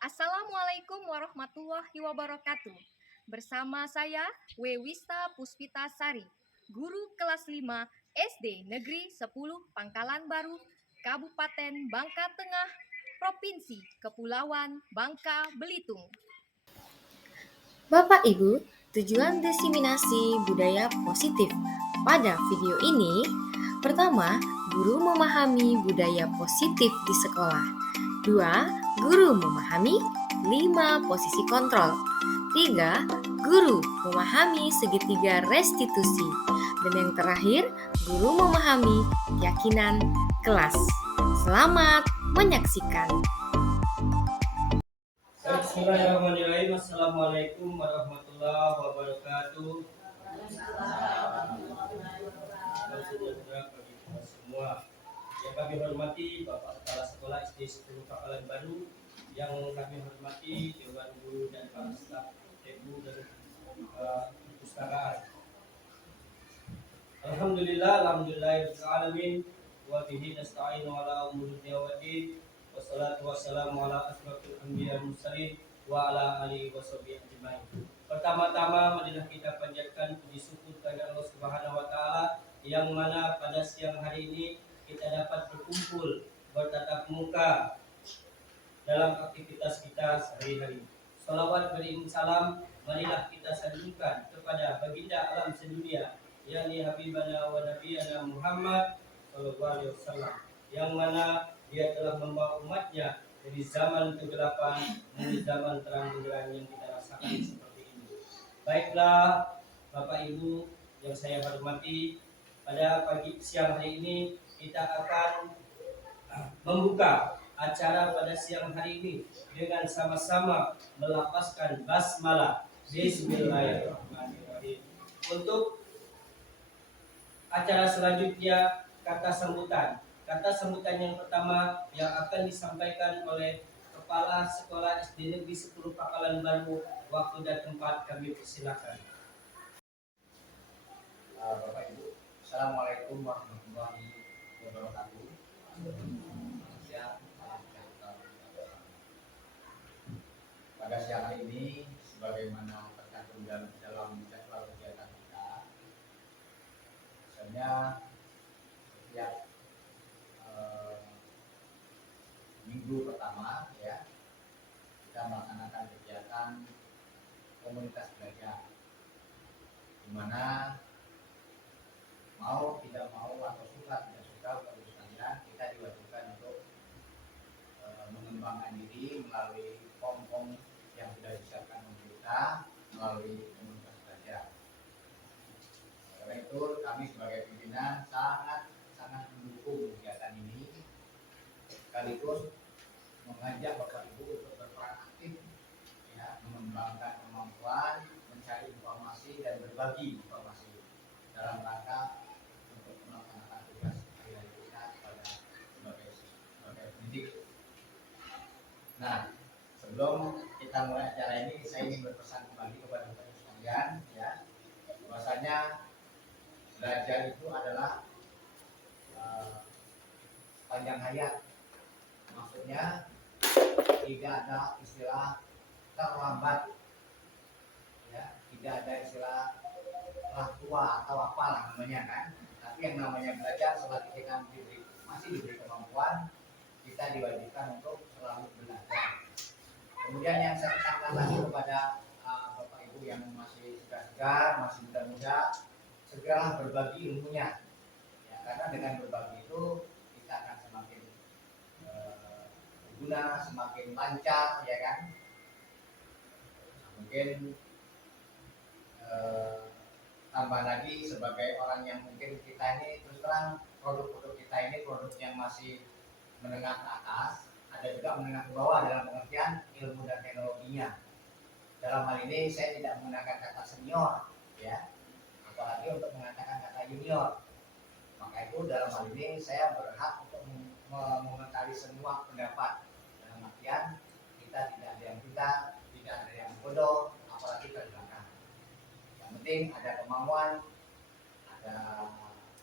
Assalamualaikum warahmatullahi wabarakatuh. Bersama saya Wewista Puspita Sari, guru kelas 5 SD Negeri 10 Pangkalan Baru, Kabupaten Bangka Tengah, Provinsi Kepulauan Bangka Belitung. Bapak Ibu, tujuan diseminasi budaya positif pada video ini, pertama, guru memahami budaya positif di sekolah. Dua, guru memahami 5 posisi kontrol. Tiga, guru memahami segitiga restitusi. Dan yang terakhir, guru memahami keyakinan kelas. Selamat menyaksikan. Bismillahirrahmanirrahim. Assalamualaikum warahmatullahi wabarakatuh. Sejahtera bagi kita semua. Yang kami hormati Bapak Kepala Sekolah SD 10 Pangkalan Baru, yang kami hormati Dewan Guru dan para staf TU dan perpustakaan. Alhamdulillahirabbil alamin wa bihi nasta'inu ala umuri dunya waddin. Wassalatu wassalamu ala asrofil anbiya mursalin wa ala alihi washabihi ajmain. Pertama-tama marilah kita panjatkan puji syukur kepada Allah Subhanahu wa taala yang mana pada siang hari ini kita dapat berkumpul bertatap muka dalam aktivitas kita sehari-hari. Salawat beriring salam marilah kita sanjungkan kepada baginda alam sedunia, yakni Habibana wa Nabiyana Muhammad sallallahu alaihi wasallam, yang mana dia telah membawa umatnya dari zaman kegelapan menuju zaman terang benderang yang kita rasakan seperti ini. Baiklah Bapak Ibu yang saya hormati, pada siang hari ini kita akan membuka acara pada siang hari ini dengan sama-sama melafazkan basmalah. Bismillahirrahmanirrahim. Untuk acara selanjutnya, kata sambutan. Kata sambutan yang pertama yang akan disampaikan oleh Kepala Sekolah SD Negeri 10 Pangkalan Baru. Waktu dan tempat kami persilakan. Bapak Ibu, Assalamualaikum warahmatullahi wabarakatuh. Siang, pada siang hari ini, sebagaimana tercantum dalam jadwal kegiatan kita, misalnya setiap minggu pertama, ya, kita melaksanakan kegiatan komunitas belajar, di mana mau tidak mau atau suka tidak suka bagi sekalian kita diwajibkan untuk mengembangkan diri melalui form-form yang sudah disiapkan oleh kita melalui komunitas belajar. Karena itu kami sebagai pimpinan sangat mendukung kegiatan ini, sekaligus mengajak Bapak Ibu untuk berperan aktif, ya, mengembangkan kemampuan, mencari informasi dan berbagi informasi dalam rangka melaksanakan tugas hari-hari kita sebagai pendidik. Nah, sebelum kita mulai acara ini, saya ingin berpesan kembali kepada Bapak Ibu sekalian, ya, bahwasanya belajar itu adalah panjang hayat. Maksudnya tidak ada istilah terlambat, ya, tidak ada istilah lah tua atau apalah namanya kan. Tapi yang namanya belajar, selagi kita masih diberi kemampuan, kita diwajibkan untuk selalu belajar. Kemudian yang saya katakan lagi kepada Bapak Ibu yang masih segar, masih muda-muda, segeralah berbagi ilmunya, ya, karena dengan berbagi itu kita akan semakin berguna, semakin lancar, ya kan. Mungkin tambah lagi sebagai orang yang mungkin kita ini terus terang produk-produk kita ini produk yang masih menengah ke atas, ada juga menengah ke bawah dalam pengertian ilmu dan teknologinya. Dalam hal ini saya tidak menggunakan kata senior, ya, apalagi untuk mengatakan kata junior. Maka itu dalam hal ini saya berhak untuk mengomentari semua pendapat. Dalam artian kita tidak ada yang pintar, tidak ada yang bodoh, apalagi terbelakang. Yang penting ada kemauan, ada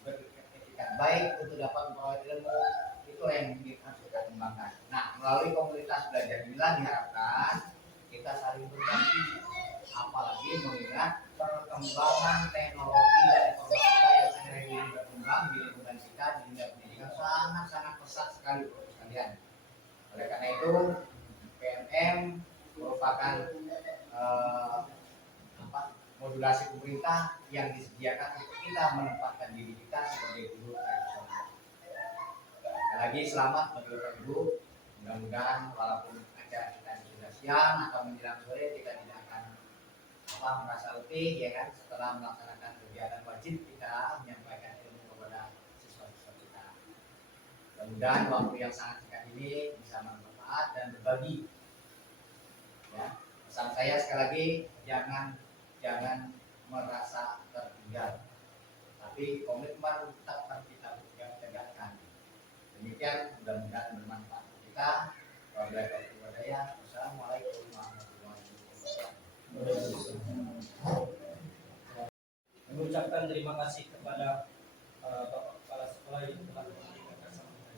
beretikat baik untuk dapat memperoleh ilmu, itu yang harus kita kembangkan. Nah, melalui komunitas belajar inilah diharapkan kita saling berbagi, apalagi mengingat perkembangan teknologi dan informatika yang akhir-akhir ini berkembang di lingkungan kita di dunia pendidikan sangat-sangat pesat sekali Bapak sekalian. Oleh karena itu PMM merupakan modulasi pemerintah yang disediakan untuk kita menempatkan diri kita sebagai guru tradisional. Sekali lagi selamat bagi Bapak Ibu. Mudah-mudahan walaupun acara kita sudah siang atau menjelang sore kita tidak akan merasa letih ya kan setelah melaksanakan kegiatan wajib kita menyampaikan ilmu kepada siswa-siswa kita. Mudah-mudahan waktu yang sangat singkat ini bisa bermanfaat dan berbagi. Ya, pesan saya sekali lagi jangan merasa tertinggal, tapi komitmen tetap harus kita tegakkan. Demikian mudah-mudahan bermanfaat untuk kita. Wabillahi taufiq wal hidayah. Wassalamualaikum warahmatullahi wabarakatuh. Mengucapkan terima kasih kepada Bapak Kepala Sekolah yang telah memberi kata sambutan.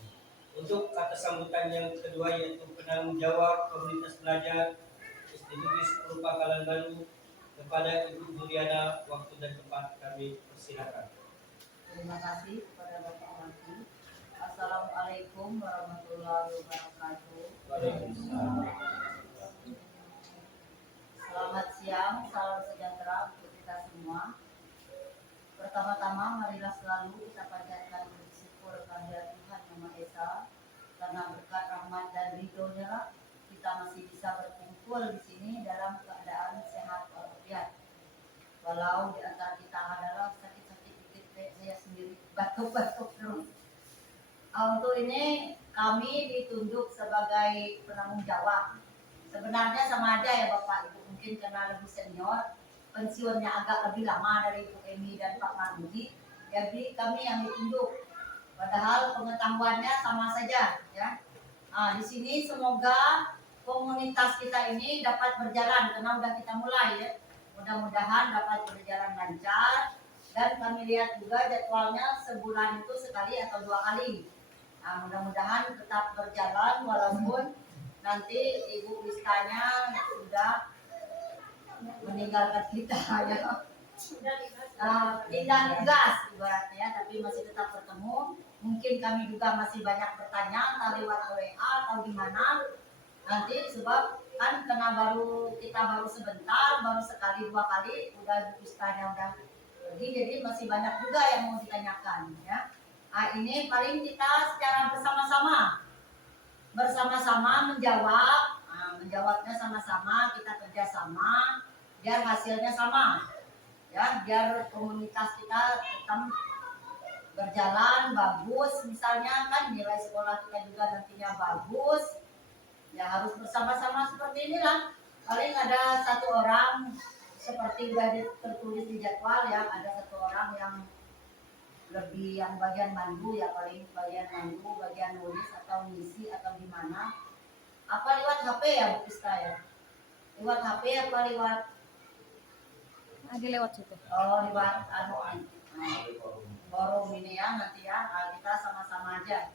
Untuk kata sambutan yang kedua yaitu penanggung jawab komunitas belajar SD Negeri 10 Pangkalan Baru kepada Ibu Juliana, waktu dan tempat kami persilakan. Terima kasih kepada Bapak Wati. Assalamualaikum warahmatullahi wabarakatuh. Waalaikumsalam. Selamat siang, salam sejahtera untuk kita semua. Pertama-tama marilah selalu kita panjatkan bersyukur kehadirat Tuhan Yang Maha Esa, karena berkat rahmat dan ridho-Nya lah kita masih bisa berkumpul di sini dalam keadaan sehat walafiat. Walau di antara kita adalah sakit-sakit dikit, saya sendiri batuk-batuk terus. Untuk ini kami ditunjuk sebagai penanggung jawab. Sebenarnya sama aja ya Bapak Ibu, mungkin karena lebih senior, pensiunnya agak lebih lama dari Bu Emi dan Pak Marudi, jadi kami yang ditunjuk. Padahal pengetahuannya sama saja ya. Nah, di sini semoga komunitas kita ini dapat berjalan karena udah kita mulai ya. Mudah-mudahan dapat berjalan lancar dan kami lihat juga jadwalnya sebulan itu sekali atau 2 kali. Nah, mudah-mudahan tetap berjalan walaupun nanti Ibu Wistanya sudah meninggalkan kita ya. Tidak tugas ibaratnya, tapi masih tetap bertemu. Mungkin kami juga masih banyak bertanya entah lewat WA atau gimana. Nanti sebab kan karena kita baru sebentar, baru sekali 2 kali udah Wistanya udah pergi, jadi masih banyak juga yang mau ditanyakan ya. Nah, ini paling kita secara bersama-sama menjawab. Nah, menjawabnya sama-sama, kita kerjasama biar hasilnya sama ya, biar komunitas kita tetap berjalan bagus. Misalnya kan nilai sekolah kita juga nantinya bagus ya, harus bersama-sama seperti inilah. Paling ada 1 orang seperti sudah tertulis di jadwal ya, ada 1 orang yang lebih yang bagian mandu ya, paling bagian mandu, bagian nulis atau ngisi atau gimana. Apa lewat HP ya Bu Ista ya? Lewat HP apa lewat? Ada lewat situ. Oh, lewat forum ini ya nanti ya. Nah, kita sama-sama aja.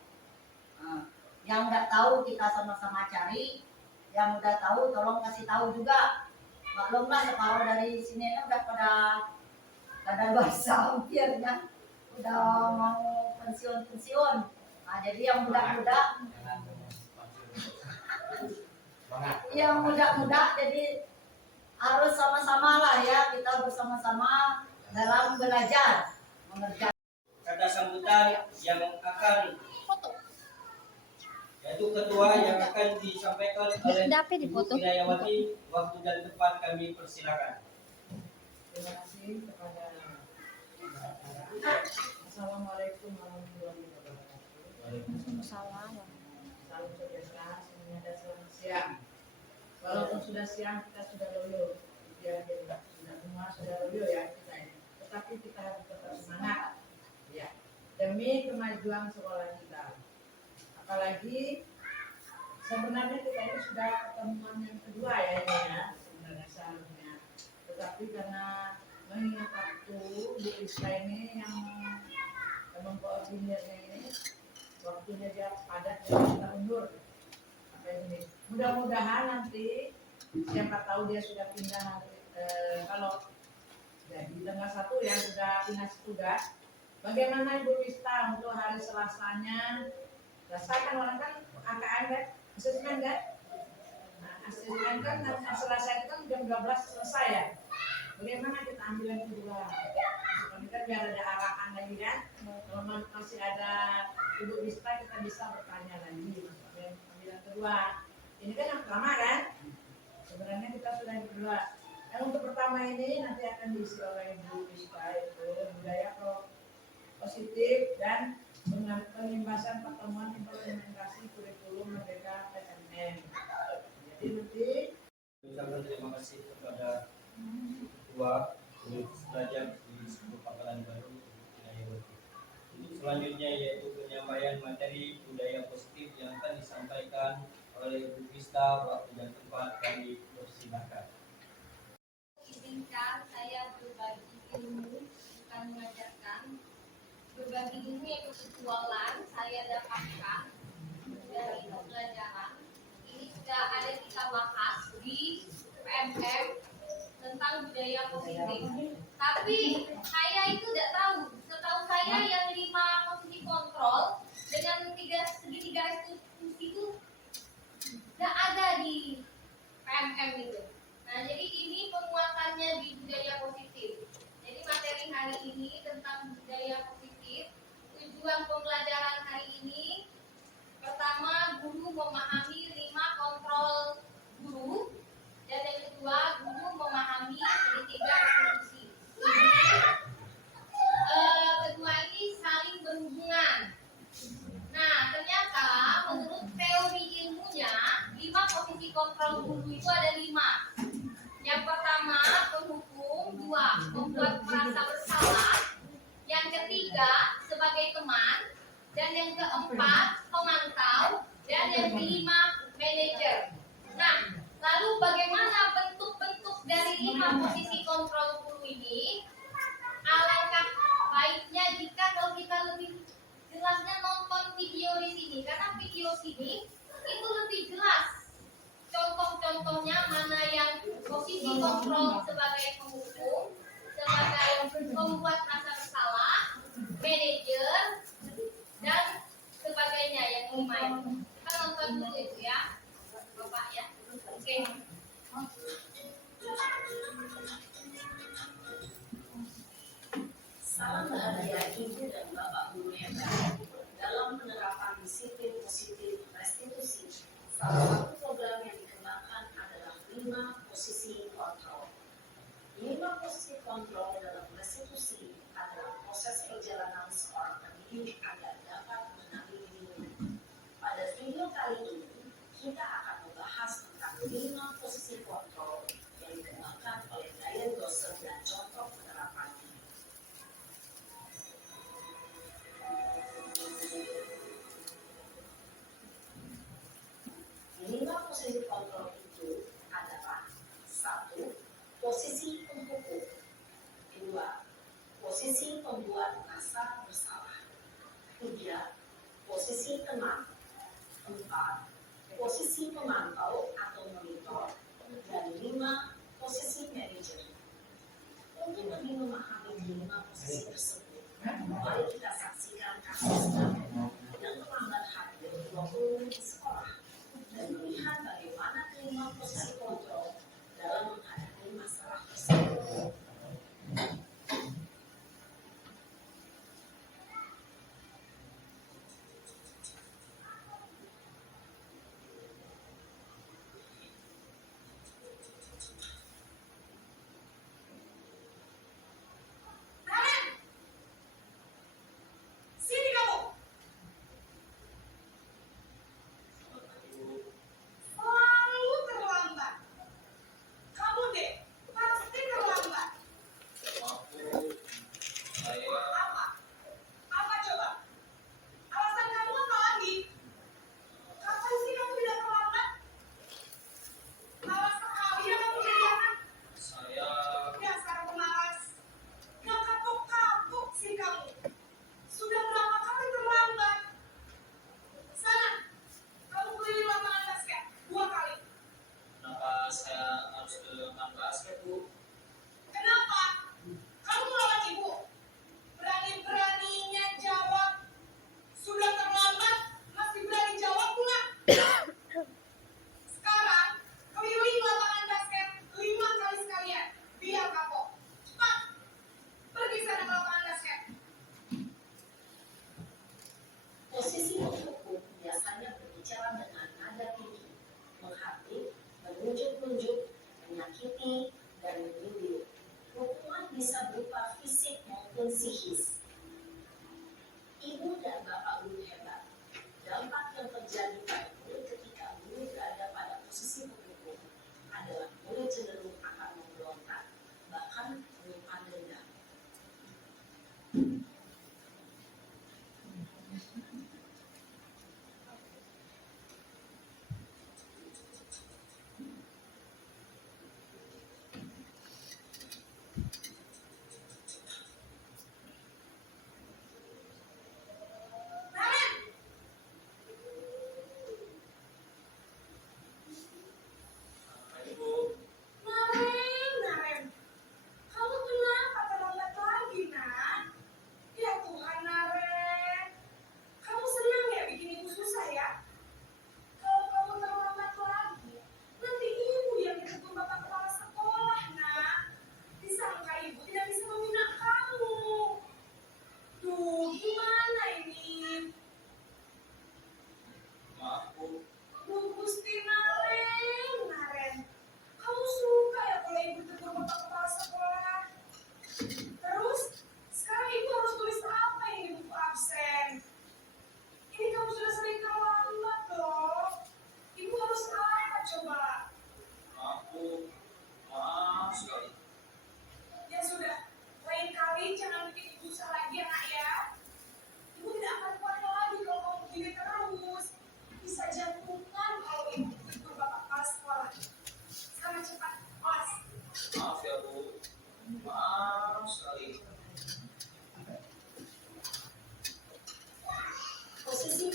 Nah, yang nggak tahu kita sama-sama cari, yang udah tahu tolong kasih tahu juga. Maklumlah separuh dari sini udah pada luar hampir ya. Udah mau pensiun. Nah, jadi yang muda-muda jadi harus sama-sama lah ya, kita bersama-sama dalam belajar mengerjakan. Kata sambutan yang akan yaitu ketua yang akan disampaikan oleh Ibu Widayawati, waktu dan tempat kami persilakan. Terima kasih kepada Assalamualaikum warahmatullahi wabarakatuh. Waalaikumsalam. Salam sejahtera semuanya dan selamat siang. Walaupun sudah siang kita sudah loyo, ya sudah semua sudah loyo ya kita ini. Tetapi kita harus tetap semangat, ya demi kemajuan sekolah kita. Apalagi sebenarnya kita ini sudah pertemuan yang kedua ya ini ya sebenarnya seharusnya. Tetapi karena mengingat waktu Bu Ista ini yang mengkoordinirnya ini waktunya dia padat, jadi kita undur. Mudah-mudahan nanti siapa tahu dia sudah pindah nanti, kalau jadi tanggal 1 ya sudah pindah tugas. Bagaimana Ibu Wista untuk hari Selasanya? Rasakan orang kan AKN kan, asesmen kan? Nah, asesmen kan Selasa itu kan jam 12 selesai ya. Bagaimana kita ambil yang kedua? Ini kan biar ada arahan lagi kan. Kalau masih ada Ibu Wista kita bisa bertanya lagi. Ambil yang kedua. Ini kan yang pertama kan? Sebenarnya kita sudah yang kedua. Yang untuk pertama ini nanti akan diisi oleh Ibu Wista, itu budaya positif dan pengembasan pertemuan implementasi kurikulum Merdeka PNM. Jadi nanti Ucapkan terima kasih kepada Ketua Unit Belajar di sebuah Pangkalan Baru Inayawati. Untuk selanjutnya yaitu penyampaian materi budaya positif yang akan disampaikan oleh Ibu Vista. Waktu dan tempat kami persilakan. Izinkan saya berbagi ilmu, bukan mengajarkan. Berbagi ilmu yang kebetulan saya dapatkan dari pembelajaran. Ini sudah ada kita bahas di PMM tentang budaya positif. Tapi saya itu tidak tahu. Setahu saya yang 5 posisi kontrol dengan segitiga restitusi itu tidak ada di PMM itu. Nah, jadi ini penguatannya di budaya positif. Jadi materi hari ini tentang budaya positif. Tujuan pembelajaran hari ini, pertama, guru memahami 5 kontrol guru, dan yang kedua, guru memahami segitiga restitusi. Kedua ini saling berhubungan. Nah, ternyata menurut teori ilmunya, 5 posisi kontrol guru itu ada 5. Yang pertama, penghukum. 2, membuat merasa bersalah. Yang ketiga, sebagai teman. Dan yang keempat, pemantau. Dan yang kelima, manajer. Nah, lalu bagaimana bentuk-bentuk dari 5 posisi kontrol guru ini? Alangkah baiknya jika kalau kita lebih jelasnya nonton video di sini, karena video sini itu lebih jelas. Contoh-contohnya mana yang posisi kontrol sebagai penghukum, sebagai pembuat rasa bersalah, manajer, dan sebagainya yang kelima itu. Kita nonton dulu itu ya, Bapak ya. Oke. Salam bahagia Ibu dan Bapak Guru yang baik. Dalam penerapan disiplin positif restitusi, salah satu program yang dikembangkan adalah 5 posisi kontrol. 5 posisi kontrol dalam restitusi adalah proses perjalanan seorang pendidik agar dapat mengenali dirinya. Pada video kali ini, kita akan membahas tentang 5 posisi kontrol yang dikembangkan oleh Diane Gosser dan contoh penerapannya. 5 posisi kontrol itu adalah 1. Posisi penghukum. 2. Posisi pembuat rasa bersalah. 3. Posisi teman. 4. Posisi pemantau atau monitor. Dan 5. Posisi manajer. Untuk lebih memahami 5 posisi tersebut, mari kita saksikan kasus yang terlambat hadir 20 menit sekolah dan melihat bagaimana kelima posisi kontrol dalam menghadapi masalah tersebut. Sini kamu!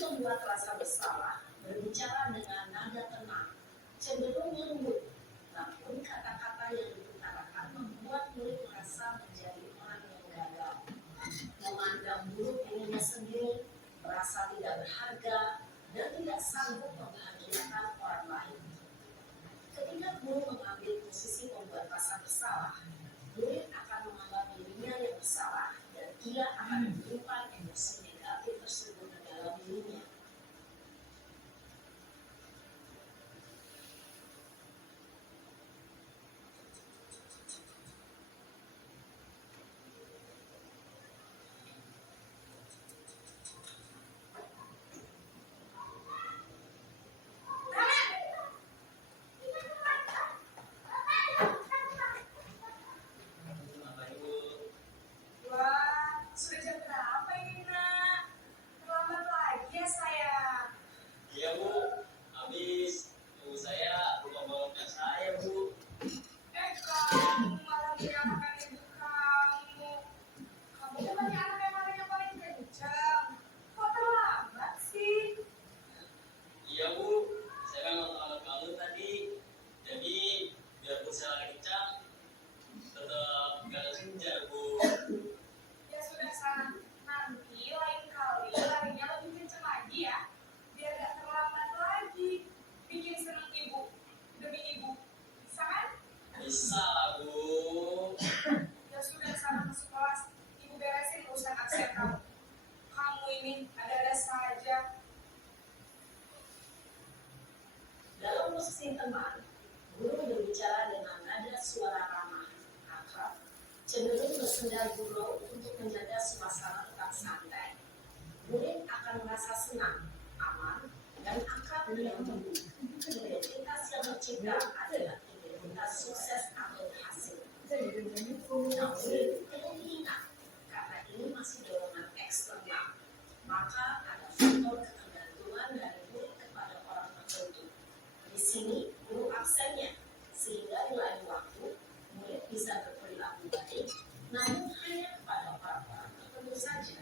membuat rasa bersalah, berbicara dengan nada tenang, cenderung lembut, namun kata-kata yang diutarakan membuat murid merasa menjadi orang yang gagal, memandang buruk dirinya sendiri, merasa tidak berharga, dan tidak sanggup membahagiakan orang lain. Ketika guru mengambil posisi membuat rasa bersalah, murid akan menganggap dirinya yang bersalah dan ia akan menyimpan emosi negatif tersebut di dalam dirinya. Bapak Ibu, Wah, sudah jam berapa ini, Nak? Terlambat lagi ya, sayang. iya Bu, habis ibu saya lupa bawakan saya Bu. Kamu malah menyalahkan ibu kamu. Kamu bukannya anak yang marahnya paling kencang. Kok terlambat sih? Iya Bu, saya memang terlambat bangun tadi. Jadi biarpun saya lagi kencang, tetap gak ada senja Bu. Ya sudah sana. Nanti lain kali larinya lebih kencang lagi ya. Biar gak terlambat lagi. Bikin seneng ibu. Demi ibu. Bisa kan? Bisa lah Bu. Ya sudah sana masuk kelas. Ibu beresin urusan absen kamu. Kamu ini ada-ada saja. Dalam posisi teman, guru berbicara dengan nada suara ramah, akrab, cenderung bersenda gurau untuk menjaga suasana tetap santai. Murid akan merasa senang, aman, dan akrab dengan guru. Identitas yang tercipta adalah identitas sukses atau berhasil. Namun, perlu diingat, karena ini masih dorongan eksternal, maka ada faktor ketergantungan dari murid kepada orang tertentu. Di sini, guru absennya, sehingga di lain waktu, murid bisa berperilaku baik, namun hanya kepada orang-orang tertentu saja.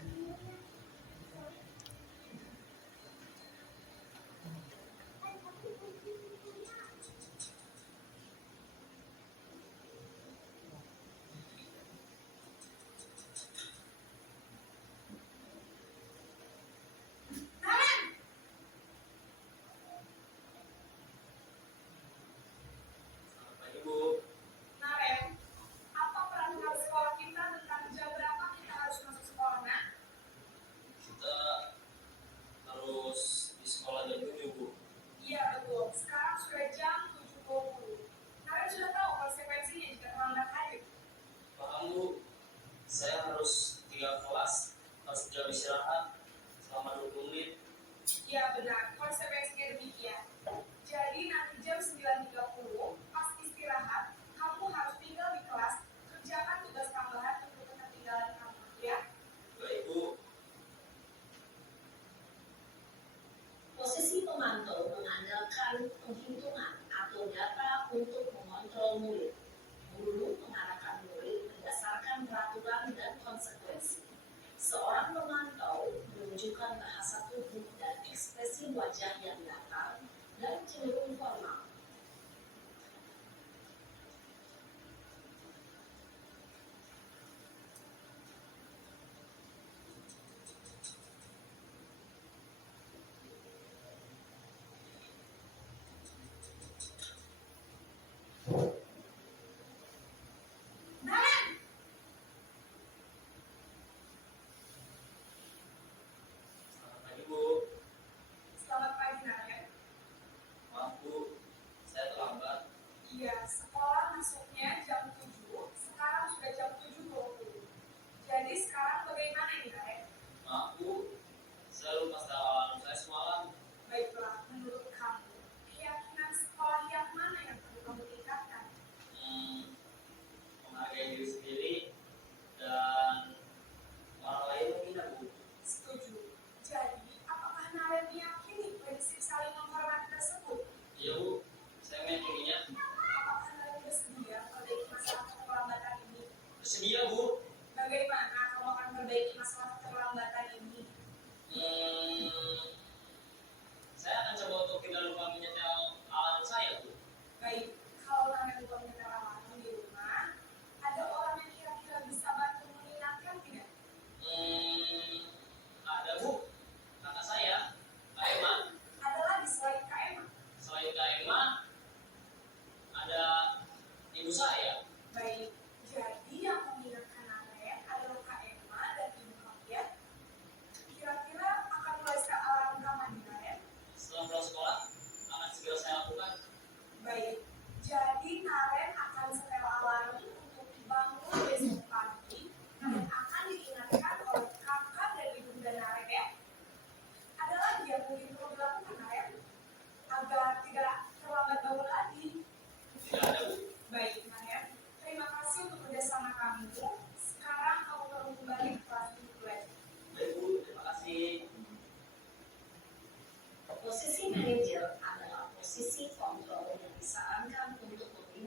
Bapak Ibu, Naren, apa peraturan sekolah kita tentang jam berapa kita harus masuk sekolah, Nak? kita harus di sekolah jam 7 Bu. Iya betul, sekarang sudah jam 7.20. Naren sudah tahu konsekuensinya jika terlambat hadir. Paham Bu, saya harus tinggal kelas, harus jam istirahat selama 20 menit. Iya benar, konsekuensinya demikian. Jadi nanti jam 9.30, pas istirahat, kamu harus tinggal di kelas, kerjakan tugas tambahan untuk ketertinggalan kamu, ya? Baik Bu, Posisi pemantau mengandalkan penghitungan atau data untuk mengontrol murid. Guru mengarahkan murid berdasarkan peraturan dan konsekuensi. Seorang pemantau menunjukkan bahasa tubuh dan ekspresi wajah yang datar dan cenderung formal.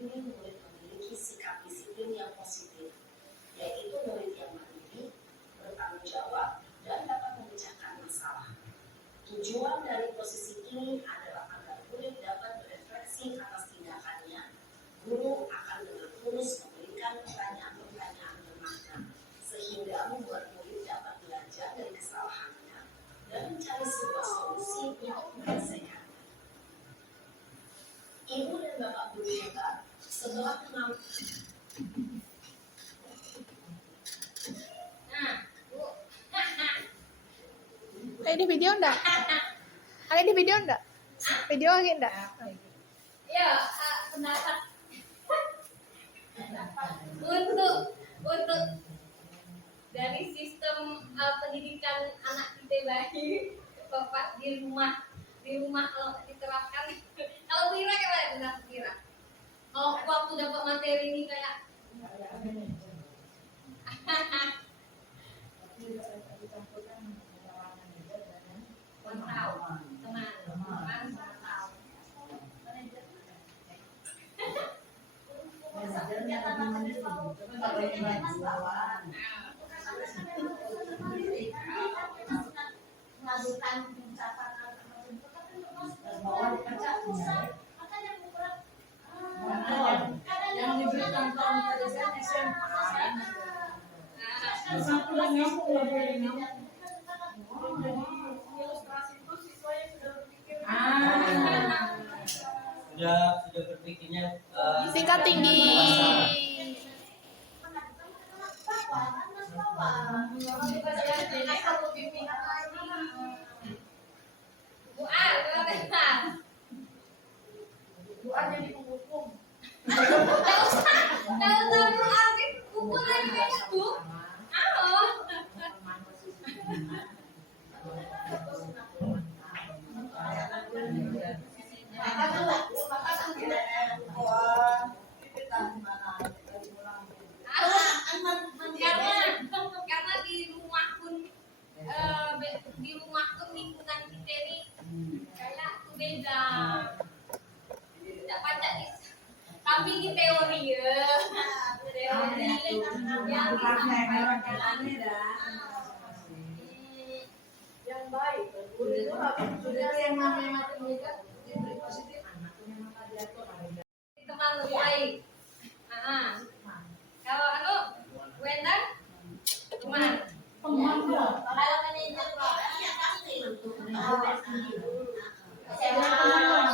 membimbing murid memiliki sikap disiplin yang positif, yaitu murid yang mandiri, bertanggung jawab, dan dapat memecahkan masalah. Tujuan dari posisi ini adalah agar murid dapat berefleksi atas tindakannya. Guru akan dengan tulus memberikan pertanyaan-pertanyaan bermakna, sehingga membuat murid dapat belajar dari kesalahannya dan mencari sebuah solusi untuk menyelesaikannya. Ibu dan bapak guru hebat, setelah kenal. Nah, Bu. Ada di video enggak? Ada di video enggak? Video lagi enggak? Ya, pendapat untuk dari sistem pendidikan anak kita bayi, bapak di rumah kalau diterapkan, kalau Wira gimana pendapat Wira? Kalau waktu dapat materi ini kayak Melakukan pencatatan tertentu, tapi untuk baca pusat, makanya bukan yang diberi contoh tulisan SMA satu lagi nyambung lebih nyambung. Ilustrasi itu siswanya sudah berpikir. Sudah berpikirnya Tingkat tinggi. Bu A, gimana? Bu A jadi penghukum. Tahu arti buku lagi kayak Bu. Halo. Karena di rumah pun lingkungan kita ini kayak tuh beda. Tidak pacak di tapi di teori ya. Teori yang disampaikan Yang baik, guru itu sudah yang namanya matematika diberi positif, anak itu memang diatur ada. teman lebih baik. Kalau Wendan gimana? Kalau manajer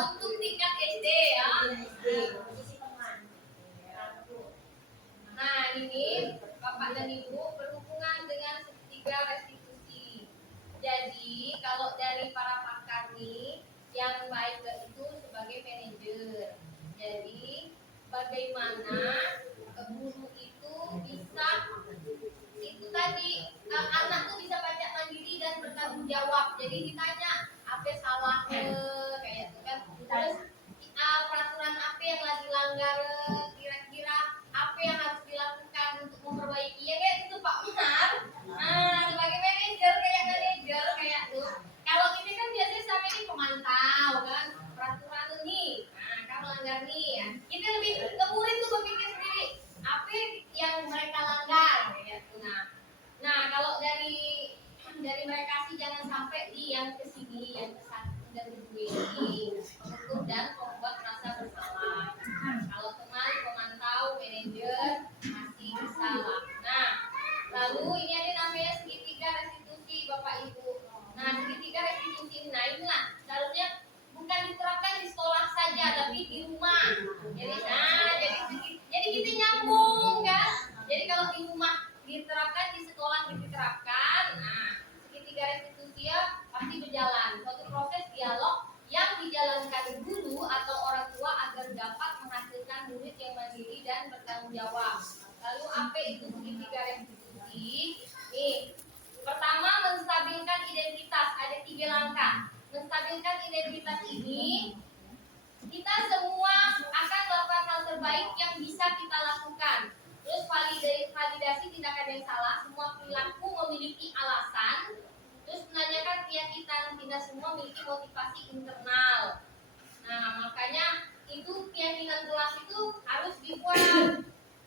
Untuk tingkat SD ya. Nah ini Bapak dan Ibu berhubungan dengan segitiga restitusi. Jadi kalau dari para pakar nih yang baik itu sebagai manajer. Jadi bagaimana guru itu bisa itu tadi anak tuh bisa baca mandiri dan bertanggung jawab. Jadi ditanya apa salahnya kayak itu kan. Terus peraturan apa yang lagi langgar, kira-kira apa yang harus dilakukan untuk memperbaiki ya kayak itu Pak Umar. Sebagai manajer kayak tuh. Kalau kita kan biasanya sama ini pemantau kan peraturan ini. Kamu langgar nih ya. Kita lebih ke murid tuh berpikir sendiri apa yang mereka langgar kayak tuh. Nah kalau dari mereka sih jangan sampai di yang kesini yang kesatu dan kedua ini mengukur dan membuat rasa bersalah. Kalau teman pemantau manajer masih bisa lah. Nah lalu ini ada namanya segitiga restitusi Bapak Ibu. Nah segitiga restitusi inilah seharusnya bukan diterapkan di sekolah saja tapi di rumah. Jadi kita nyambung kan. Jadi kalau di rumah diterapkan, di sekolah diterapkan. Nah segitiga restitusi ya pasti berjalan. Suatu proses dialog yang dijalankan guru atau orang tua agar dapat menghasilkan murid yang mandiri dan bertanggung jawab. Lalu apa itu segitiga restitusi? Nih, pertama menstabilkan identitas. Ada 3 langkah. Menstabilkan identitas ini, kita semua akan melakukan hal terbaik yang bisa kita lakukan. Terus validasi tindakan yang salah, semua perilaku memiliki alasan. Terus menanyakan keyakinan, tidak semua memiliki motivasi internal. Nah, makanya itu keyakinan kelas itu harus dibuat.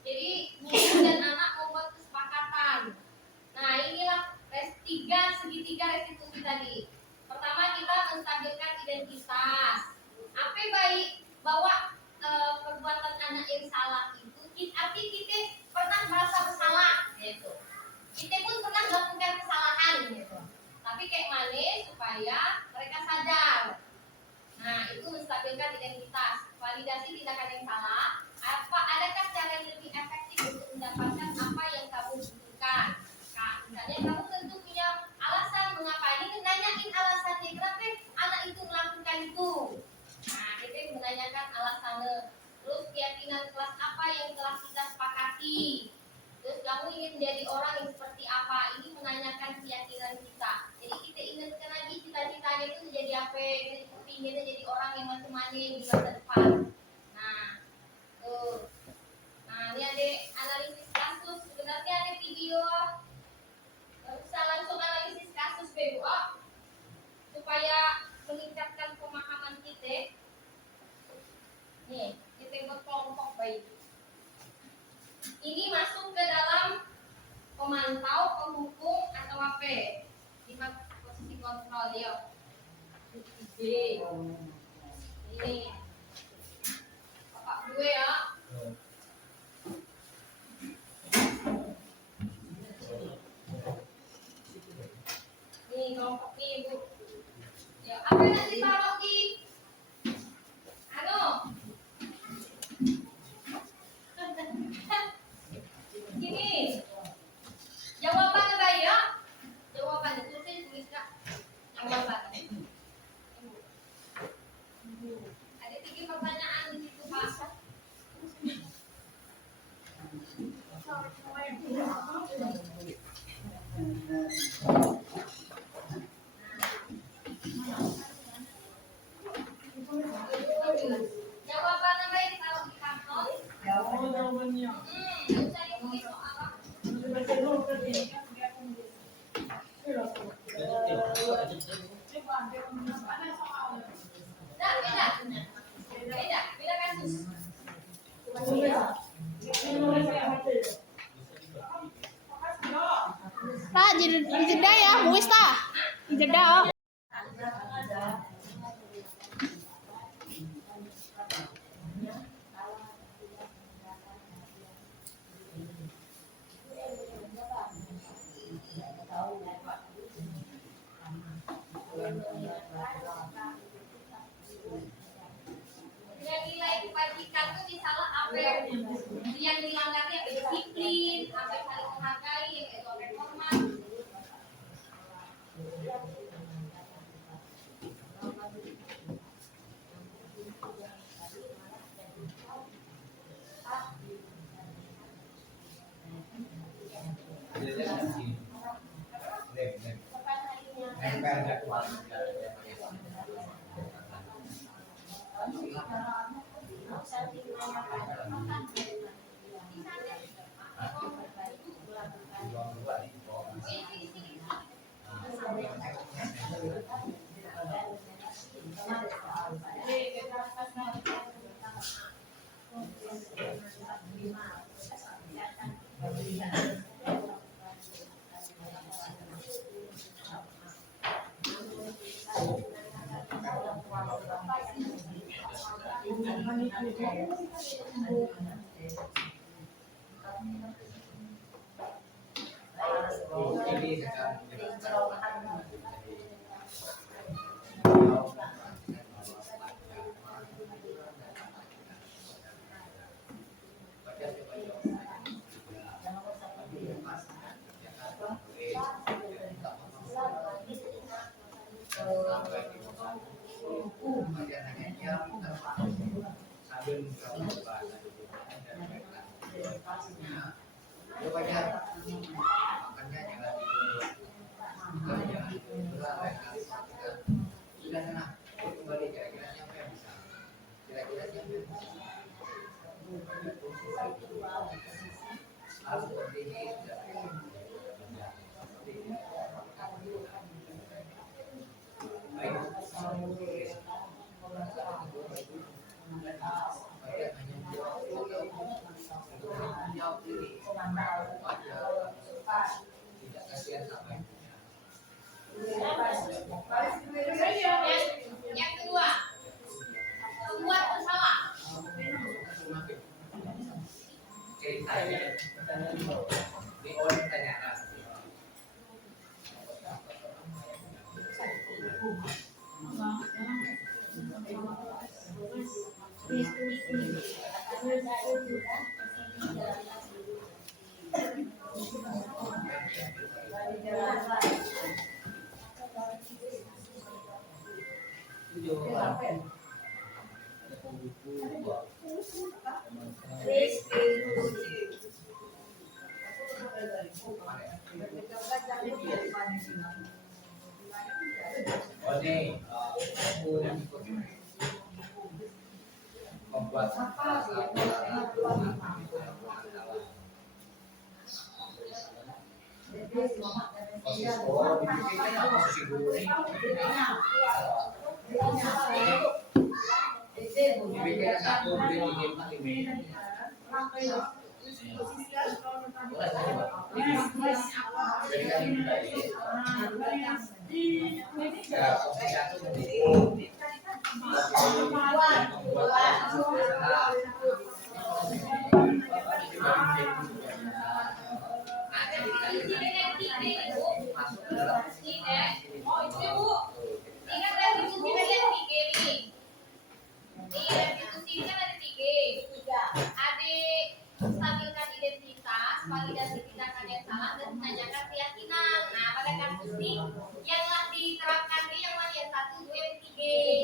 Jadi guru dan anak membuat kesepakatan. Nah inilah segitiga restitusi tadi. Pertama kita menstabilkan identitas. Apa baik bahwa perbuatan anak yang salah itu arti kita pernah merasa bersalah gitu. Kita pun pernah melakukan kesalahan gitu. Tapi kayak mana supaya mereka sadar. Nah, itu menstabilkan identitas. Validasi tindakan yang salah. Adakah cara yang lebih efektif untuk mendapatkan apa yang kamu butuhkan? Nah, misalnya kamu tentu punya alasan mengapa ini, nanyain alasannya kenapa anak itu melakukan itu. Nah, kita menanyakan alasannya. Terus keyakinan kelas apa yang telah kita sepakati. Terus kamu ingin menjadi orang yang seperti apa? Ini menanyakan keyakinan kita. Jadi kita ingatkan lagi cita-citanya itu menjadi apa? Kita inginnya jadi orang yang macam mana di masa depan. Nah, tuh. Nah, ini ada analisis kasus. Sebenarnya ada video. Bisa langsung analisis kasus BBO supaya meningkatkan pemahaman kita. Nih, kita buat kelompok baik. Ini masuk ke dalam pemantau, penghukum atau apa? Di posisi kontrol ya. Ini Bapak dua ya. Ini kelompok nih Bu. Ya, apa yang nanti taruh di ini jawabannya baik ya. Jawabannya tulis Kak. Jawaban. Ada 3 pertanyaan di situ Pak. Jawabannya baik kalau di kantor. Jawabannya. Bisa ditulis soal apa? Beda kasus. Lah, jeda ya, muis tah. Jeda. Oh. Nilai kebajikan itu misalnya apa yang dilanggarnya disiplin, apa yang saling menghargai, yang itu reformat. itu ada buku membuat posisi guru ini dibikin satu stabilkan identitas, validasi tindakan yang salah, dan menanyakan keyakinan. Nah, pada kasus ini yang telah diterapkan ini yang mana yang 1, 2, 3.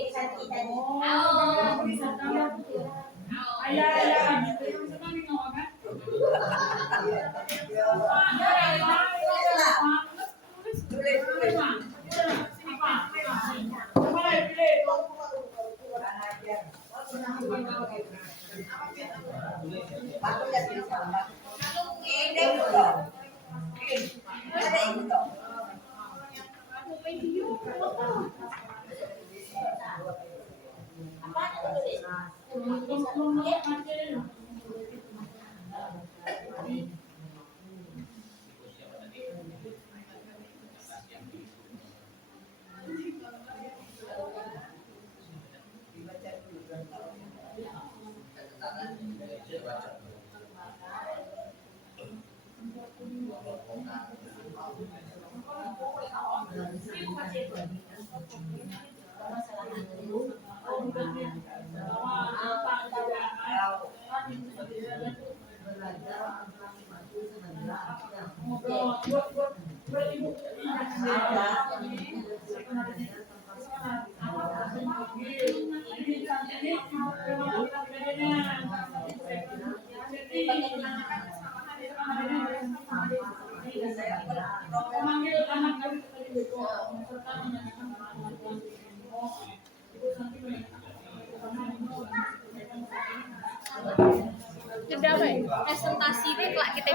Jeda apa ya? Presentasi itu kelak kita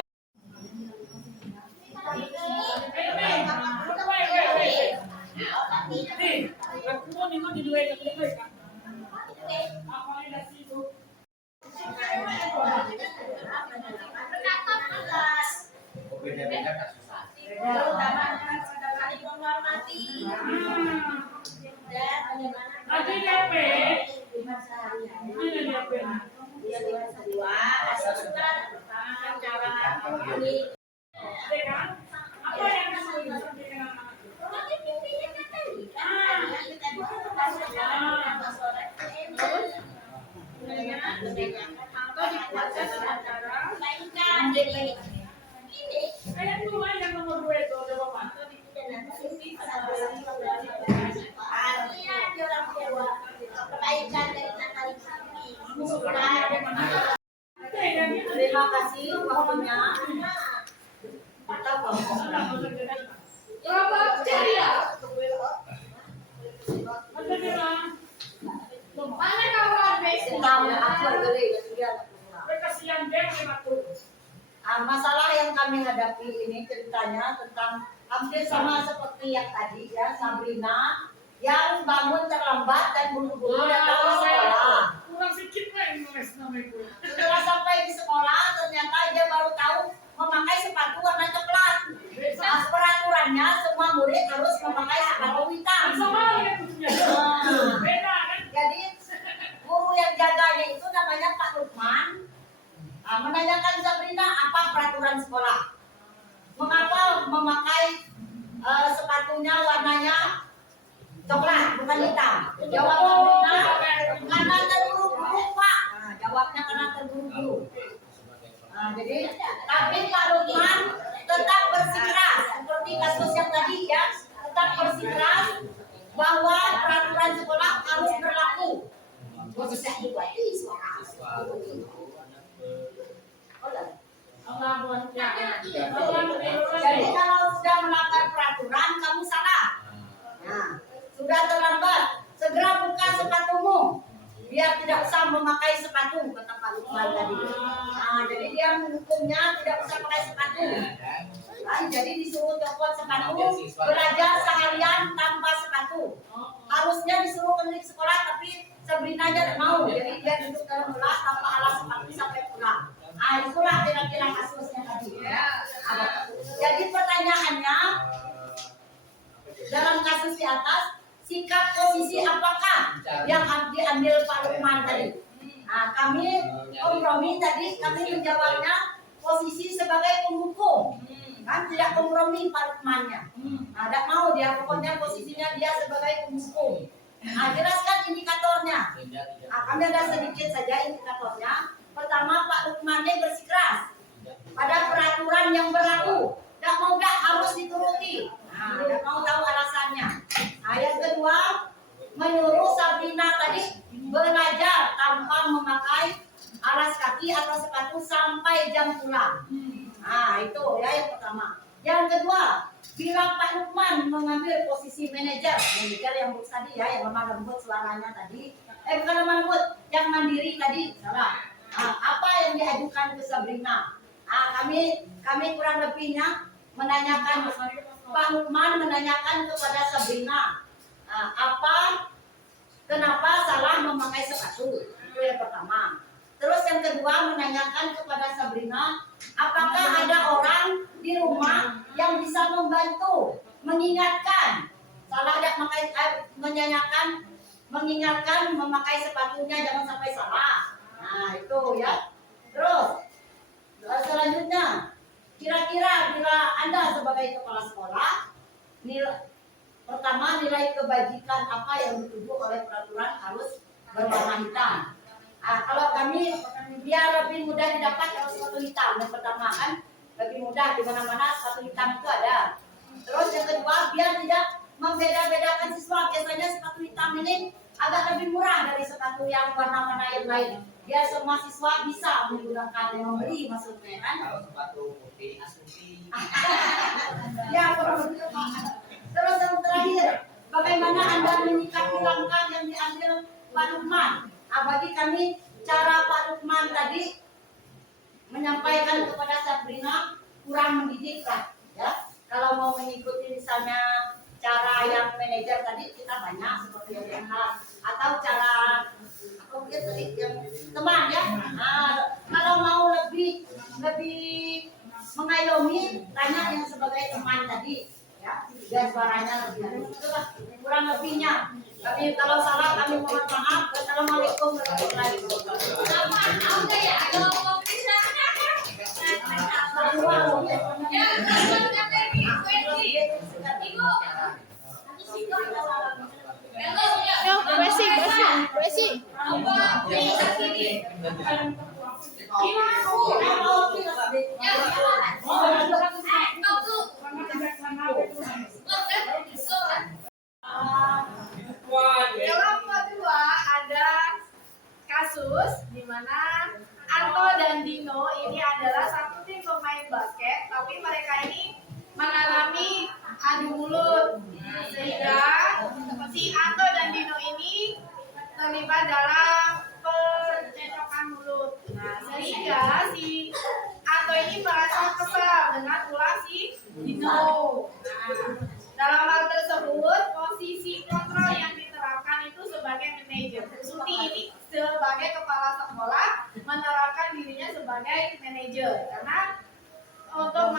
beda-beda kasus. Terima kasih waktunya. Masalah yang kami hadapi ini ceritanya tentang hampir sama seperti yang tadi ya, Sabrina yang bangun terlambat dan buru-buru datang ke sekolah. Setelah sampai di sekolah ternyata dia baru tahu memakai sepatu warna coklat. Peraturannya semua murid harus memakai sepatu hitam. Jadi guru yang jaganya itu namanya Pak Lukman menanyakan Sabrina apa peraturan sekolah. Mengapa memakai sepatunya warnanya coklat bukan hitam? Jawab Sabrina, karena terburu-buru Pak. Jawabnya karena terburu-buru. Jadi tapi Pak Lukman tetap bersikeras seperti kasus yang tadi ya, tetap bersikeras bahwa bahwa peraturan sekolah harus berlaku. Jadi kalau sudah melanggar peraturan kamu salah. Nah, sudah terlambat, segera buka sepatumu biar tidak usah memakai sepatu, kata Pak Lukman tadi. Nah, jadi dia menghukumnya tidak usah pakai sepatu. Nah, jadi disuruh copot sepatu, belajar seharian tanpa sepatu. Harusnya disuruh ke sekolah, tapi Sabrina aja tidak mau. Jadi dia duduk dalam kelas tanpa alas sepatu sampai pulang. Nah, itulah kira-kira kasusnya tadi. Jadi pertanyaannya, dalam kasus di atas, sikap posisi apakah yang diambil Pak Lukman tadi? Nah, kami kompromi tadi, kami menjawabnya posisi sebagai penghukum. Kan tidak kompromi Pak Lukmannya. Nah, tidak mau dia, pokoknya posisinya dia sebagai penghukum. Nah, jelaskan indikatornya. Nah, kami ada sedikit saja indikatornya. Pertama, Pak Lukmannya bersikeras pada peraturan yang berlaku. Tidak mau harus dituruti. Nah, tidak mau tahu alasannya. Nah, yang kedua, menyuruh Sabrina tadi belajar tanpa memakai alas kaki atau sepatu sampai jam pulang. Nah, itu ya yang pertama. Yang kedua, bila Pak Lukman mengambil posisi manajer yang tadi ya, yang lemah lembut suaranya tadi, bukan lemah lembut, yang mandiri tadi, salah. Nah, apa yang diajukan ke Sabrina? Nah, kami kurang lebihnya menanyakan, Pak Lukman menanyakan kepada Sabrina, kenapa salah memakai sepatu? Itu yang pertama. Terus yang kedua menanyakan kepada Sabrina, apakah ada orang di rumah yang bisa membantu mengingatkan salah tidak mengingatkan memakai sepatunya jangan sampai salah. Nah, itu ya. Terus selanjutnya, kira-kira bila Anda sebagai kepala sekolah, pertama nilai kebajikan apa yang dituju oleh peraturan harus berwarna hitam. Kalau kami biar lebih mudah didapat kalau sepatu hitam. Yang pertama kan lebih mudah, di mana-mana sepatu hitam itu ada. Terus yang kedua, biar tidak membeda-bedakan siswa. Biasanya sepatu hitam ini agak lebih murah dari sepatu yang warna-warna yang lain. Biar semua siswa bisa menggunakan yang membeli, maksudnya kan. Kalau sepatu putih, asuti. Ya, terus yang terakhir, bagaimana Anda menyikapi langkah yang diambil Pak Lukman? Bagi kami, cara Pak Lukman tadi menyampaikan kepada Sabrina kurang mendidik lah, ya. Kalau mau mengikuti misalnya cara yang manajer tadi kita banyak seperti yang atau cara yang teman ya. Kalau mau lebih mengayomi, tanya yang sebagai teman tadi, ya. Biar suaranya lebih halus. Itulah kurang lebihnya. Tapi kalau salah kami mohon maaf. Wassalamualaikum warahmatullahi Yang kedua ada kasus di mana Anto dan Dino ini adalah satu tim pemain basket, tapi mereka ini mengalami adu mulut sehingga si Anto dan Dino ini terlibat dalam pencecokan mulut. Nah, sehingga si Anto ini merasa kesal dengan ulah si Dino. Nah, dalam hal tersebut, posisi kontrol yang diterapkan itu sebagai manajer. Suti ini sebagai kepala sekolah menerapkan dirinya sebagai manajer karena untuk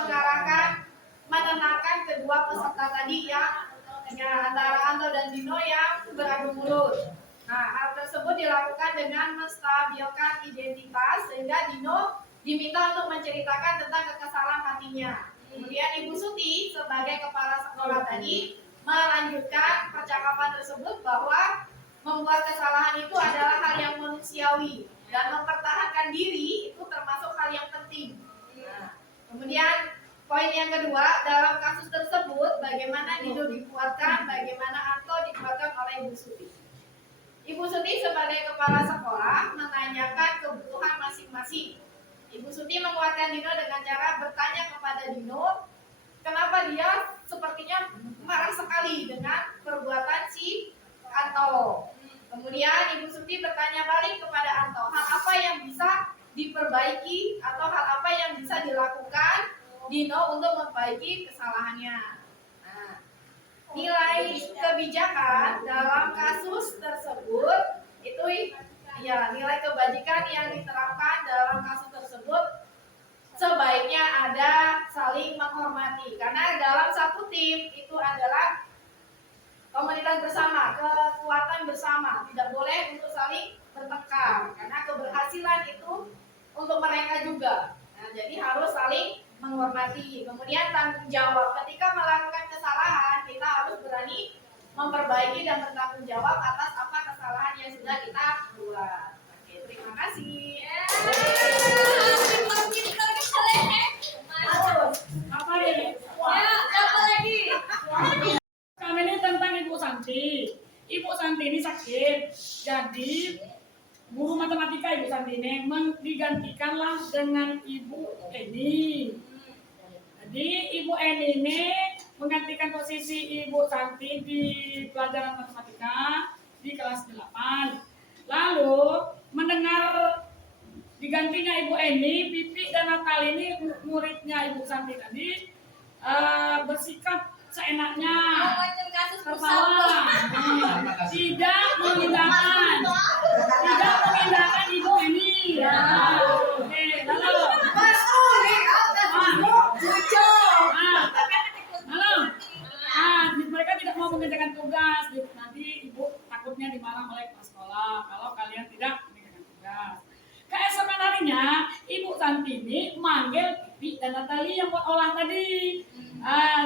menenangkan kedua peserta tadi yang antara Anto dan Dino yang beradu mulut. Nah, hal tersebut dilakukan dengan menstabilkan identitas sehingga Dino diminta untuk menceritakan tentang kekesalan hatinya. Kemudian Ibu Suti sebagai kepala sekolah tadi melanjutkan percakapan tersebut bahwa membuat kesalahan itu adalah hal yang manusiawi dan mempertahankan diri itu termasuk hal yang penting. Nah, kemudian Poin yang kedua, dalam kasus tersebut, bagaimana Dino dikuatkan, bagaimana Anto dikuatkan oleh Ibu Suti. Ibu Suti sebagai kepala sekolah menanyakan kebutuhan masing-masing. Ibu Suti menguatkan Dino dengan cara bertanya kepada Dino, kenapa dia sepertinya marah sekali dengan perbuatan si Anto. Kemudian Ibu Suti bertanya balik kepada Anto, hal apa yang bisa diperbaiki atau hal apa yang bisa dilakukan Dino untuk memperbaiki kesalahannya. Nah, nilai kebijakan dalam kasus tersebut itu ya nilai kebajikan yang diterapkan dalam kasus tersebut sebaiknya ada saling menghormati karena dalam satu tim itu adalah komunitas bersama, kekuatan bersama, tidak boleh untuk saling bertengkar karena keberhasilan itu untuk mereka juga. Nah, jadi harus saling menghormati. Kemudian tanggung jawab. Ketika melakukan kesalahan, kita harus berani memperbaiki dan bertanggung jawab atas apa kesalahan yang sudah kita buat. Oke, terima kasih. Apa ini? Apa lagi? Kami ini tentang Ibu Santi. Ibu Santi ini sakit, jadi guru matematika Ibu Santi ini digantikanlah dengan Ibu Eni. Jadi Ibu Eni ini menggantikan posisi Ibu Santi di pelajaran matematika di kelas 8. Lalu mendengar digantinya Ibu Eni, Pipi dan Natali ini muridnya Ibu Santi tadi bersikap seenaknya, tertawa, tidak mengindahkan Ibu Eni. Ya. Oke, lalu, mereka tidak mau mengerjakan tugas. Nanti Ibu takutnya dimarah oleh kepala sekolah kalau kalian tidak mengerjakan tugas. Keesokan harinya, Ibu Santi ini manggil Pipi dan Natali yang buat olah tadi.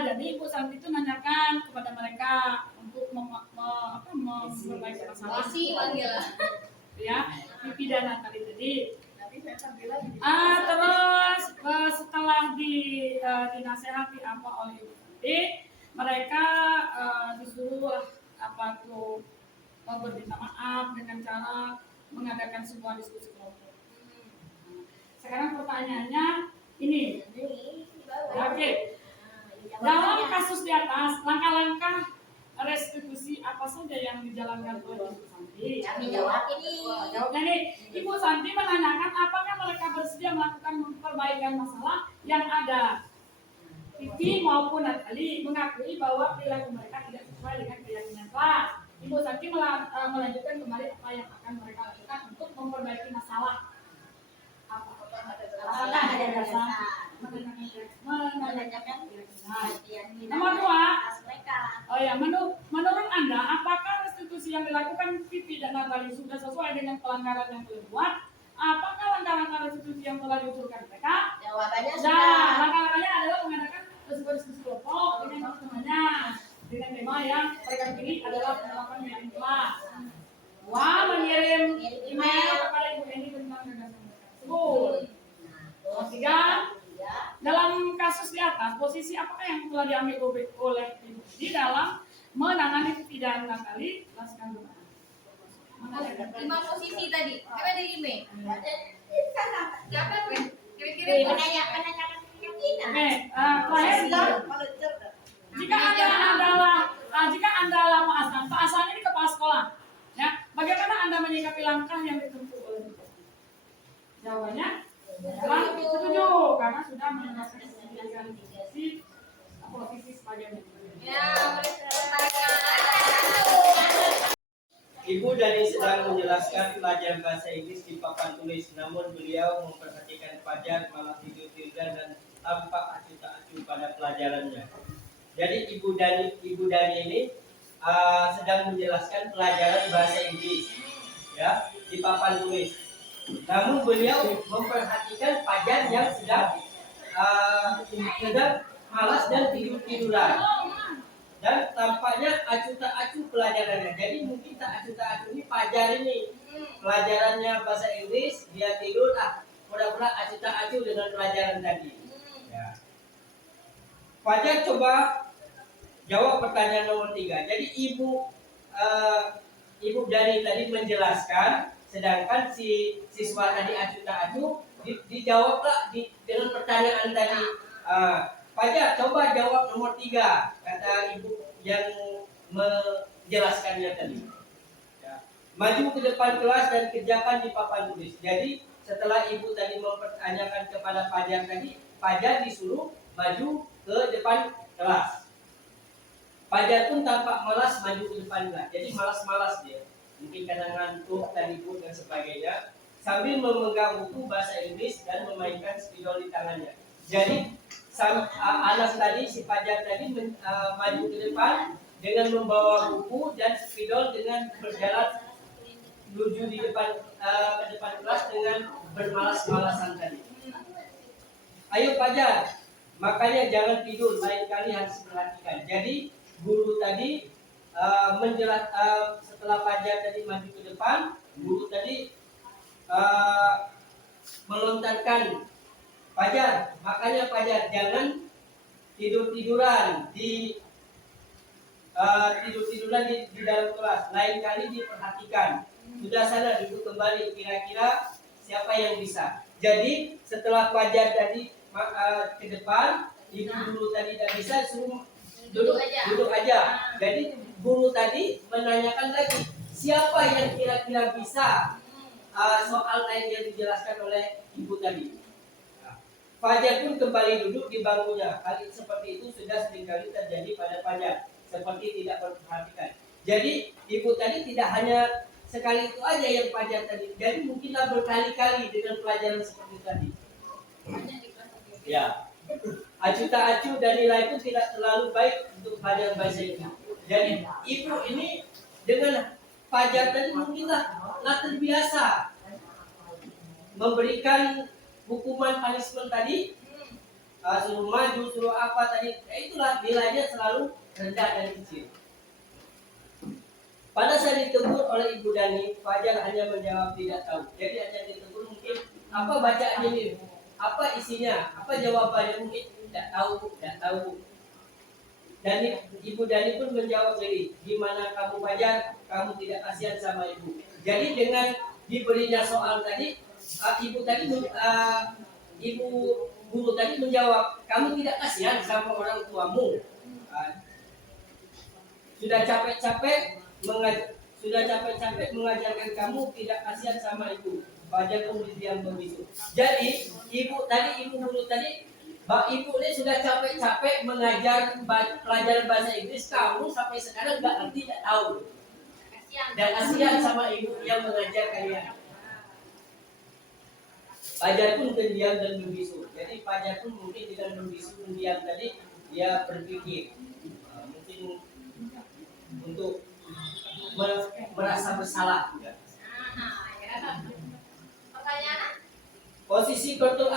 Jadi Ibu Santi itu nanyakan kepada mereka untuk memperbaiki masalah. Ya, Pipi dan Natali tadi. Terus setelah dinasehati apa oleh Ibu Santi, mereka disuruh berminta maaf dengan cara mengadakan sebuah diskusi kelompok. Sekarang pertanyaannya ini. Oke. Dalam kasus di atas, langkah-langkah restitusi apa saja yang dijalankan oleh Ibu Santi? Kami jawab ini. Jawabnya nih, Ibu Santi menanyakan apakah mereka bersedia melakukan perbaikan masalah yang ada. Pipi maupun Natali mengakui bahwa perilaku mereka tidak sesuai dengan keyakinan kelas. Ibu Santi melanjutkan kembali apa yang akan mereka lakukan untuk memperbaiki masalah. Apakah ada dasar menanyakan Nomor 2. Menurut Anda, apakah restitusi yang dilakukan Pipi dan Natali sudah sesuai dengan pelanggaran yang telah dibuat? Apakah langkah-langkah restitusi yang telah diusulkan mereka? Jawabannya Nah, langkah-langkahnya adalah mengadakan diskusi kelompok dengan teman-temannya dengan tema yang mereka pilih adalah penerapan yang kelas. Mengirim email kepada Ibu Eni tentang gagasan mereka tersebut. Nomor 3. Dalam kasus di atas, posisi apakah yang telah diambil oleh Ibu Eni dalam menangani Pipi dan Natali? Jelaskan dulu. 5 posisi tadi. Kan ada email. Siapa tuh? Kira-kira menanyakan terakhir. Jika Anda adalah Pak Hasan ini kepala sekolah, ya, bagaimana Anda menyikapi langkah yang ditempuh oleh Ibu? Jawabannya setuju karena sudah menjelaskan posisi sebagai Ya, Ibu Dani sedang menjelaskan pelajaran bahasa Inggris di papan tulis, namun beliau memperhatikan Fajar malah tidur-tiduran dan tampak acuh tak acuh pada pelajarannya. Jadi Ibu Dani ini sedang menjelaskan pelajaran bahasa Inggris, ya, di papan tulis. Namun beliau memperhatikan Fajar yang sedang malas dan tidur-tiduran. Dan tampaknya acuh tak acuh pelajarannya. Jadi mungkin tak acuh tak acuh ini Fajar ini. Pelajarannya bahasa Inggris, dia tidur, mudah-mudahan acuh tak acuh dengan pelajaran tadi. Ya. Fajar coba jawab pertanyaan nomor 3. Jadi Ibu Dani tadi menjelaskan, sedangkan si siswa tadi acuh tak acuh dijawablah dengan pertanyaan tadi. Fajar coba jawab nomor 3, kata ibu yang menjelaskannya tadi. Ya. Maju ke depan kelas dan kerjakan di papan tulis. Jadi setelah ibu tadi mempertanyakan kepada Fajar tadi, Fajar disuruh maju ke depan kelas. Fajar pun tampak malas maju ke depan kelas. Jadi malas-malas dia. Mungkin karena ngantuk tadi pun dan sebagainya. Sambil memegang buku bahasa Inggris dan memainkan spidol di tangannya. Jadi anak tadi, si Fajar tadi maju ke depan dengan membawa buku dan spidol dengan berjalan menuju di depan ke depan kelas dengan bermalas-malasan tadi. Ayo Fajar, makanya jangan tidur, lain kali harus perhatikan. Jadi guru tadi setelah Fajar tadi maju ke depan, guru tadi melontarkan, Fajar, makanya Fajar jangan tidur-tiduran di dalam kelas, lain kali diperhatikan. Sudah sana duduk kembali, kira-kira siapa yang bisa. Jadi setelah Fajar tadi ke depan, ibu guru tadi tidak bisa, suruh duduk aja. Jadi guru tadi menanyakan lagi, siapa yang kira-kira bisa soal lain yang dijelaskan oleh ibu tadi. Fajar pun kembali duduk di bangkunya. Hal seperti itu sudah seringkali terjadi pada Fajar, seperti tidak memperhatikan. Jadi ibu tadi tidak hanya sekali itu aja yang Fajar tadi. Jadi mungkinlah berkali-kali dengan pelajaran seperti tadi. Ya, acuh tak acuh dan nilai itu tidak terlalu baik untuk pelajaran bahasa Inggris. Jadi ibu ini dengan Fajar tadi mungkinlah terbiasa memberikan hukuman punishment tadi, suruh maju, suruh apa tadi, itulah nilainya selalu rendah dan kecil. Pada saat ditegur oleh Ibu Dani, Fajar hanya menjawab tidak tahu. Jadi hanya ditegur mungkin apa bacaan ini, apa isinya, apa jawabannya, mungkin tidak tahu. Dan Ibu Dani pun menjawab lagi, gimana kamu Fajar, kamu tidak kasihan sama ibu. Jadi dengan diberinya soal tadi, ibu guru tadi menjawab, kamu tidak kasihan sama orang tuamu. Sudah capek-capek mengajarkan kamu, tidak kasihan sama ibu. Fajar pun diam begitu. Jadi ibu guru tadi, ibu ini sudah capek-capek mengajar pelajaran bahasa Inggris, kamu sampai sekarang nggak ngerti, nggak tahu. Dan kasihan sama ibu yang mengajar kalian. Fajar pun pendiam dan membisu. Jadi Fajar pun mungkin dengan membisu pendiam tadi, dia berpikir mungkin untuk merasa bersalah juga. Posisi kontrol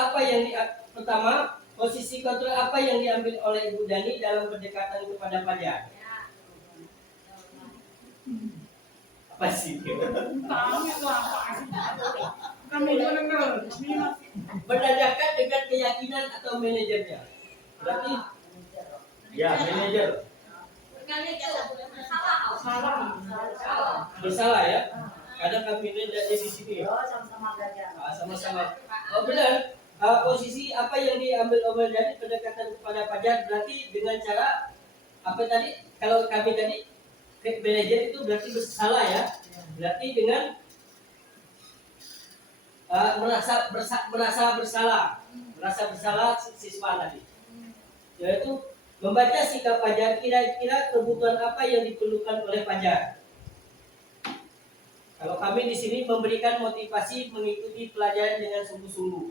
apa yang diambil oleh Ibu Dani dalam pendekatan kepada Fajar? Apa sih? Berdasarkan dengan keyakinan atau manajernya. Berarti ya manajer. Bersalah ya. Kadang kami tidak di sini. Sama-sama belajar. Sama-sama. Oh benar. Posisi apa yang diambil oleh Dani pendekatan kepada Fajar berarti dengan cara apa tadi? Kalau kami tadi manajer itu berarti bersalah ya. Berarti dengan merasa bersalah siswa tadi. Yaitu membaca sikap Fajar, kira-kira kebutuhan apa yang diperlukan oleh Fajar. Kalau kami di sini memberikan motivasi mengikuti pelajaran dengan sungguh-sungguh.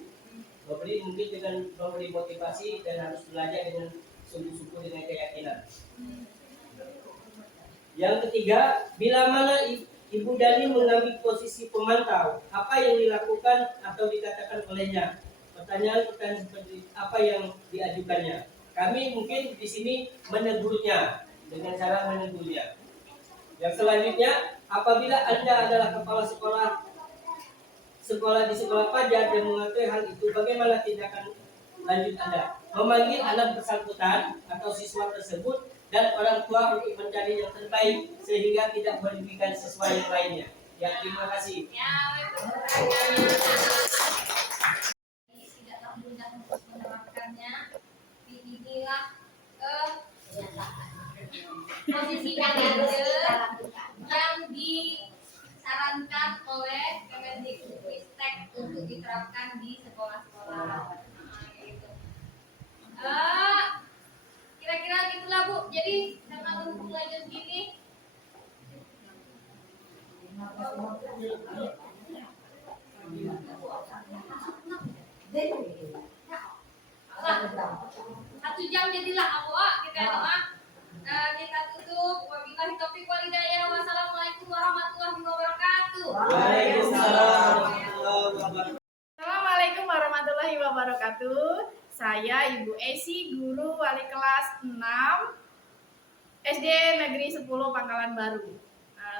Mungkin dengan memberi motivasi dan harus belajar dengan sungguh-sungguh dengan keyakinan. Yang ketiga, bila mana Ibu Dani mengambil posisi pemantau, apa yang dilakukan atau dikatakan olehnya? Pertanyaan seperti apa yang diajukannya? Kami mungkin di sini menegurnya dengan cara menegurnya. Yang selanjutnya, apabila Anda adalah kepala sekolah di sekolah Fajar dan mengetahui hal itu, bagaimana tindakan lanjut Anda memanggil anak bersangkutan atau siswa tersebut dan orang tua untuk mencari yang terbaik sehingga tidak merugikan siswa yang lainnya. Ya, terima kasih. Tidaklah mudah untuk menerapkannya. Inilah posisi yang disarankan oleh Kemendikbudristek untuk diterapkan di sekolah-sekolah. Gitu. Kira-kira gitulah Bu. Jadi karena berhubung lanjut gini. Satu jam jadilah aku kita doa. Kita tutup. Wabillahi taufiq wal hidayah. Wassalamualaikum warahmatullahi wabarakatuh. Waalaikumsalam warahmatullahi wabarakatuh. Assalamualaikum warahmatullahi wabarakatuh. Saya Ibu Esi, guru wali kelas 6 SD Negeri 10 Pangkalan Baru.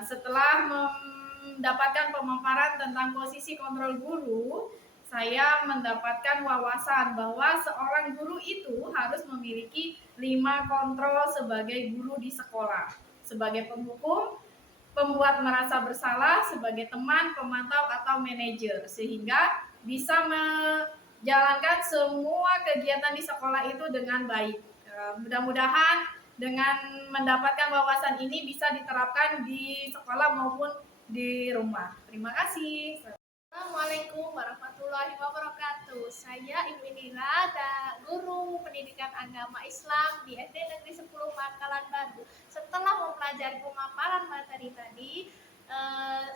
Setelah mendapatkan pemaparan tentang posisi kontrol guru, saya mendapatkan wawasan bahwa seorang guru itu harus memiliki 5 kontrol sebagai guru di sekolah. Sebagai penghukum, pembuat merasa bersalah, sebagai teman, pemantau, atau manajer. Sehingga bisa menjalankan semua kegiatan di sekolah itu dengan baik. Mudah-mudahan dengan mendapatkan wawasan ini bisa diterapkan di sekolah maupun di rumah. Terima kasih. Assalamualaikum warahmatullahi wabarakatuh. Saya Ibu Indira, guru pendidikan agama Islam di SD Negeri 10 Pangkalan Baru. Setelah mempelajari pemaparan materi tadi,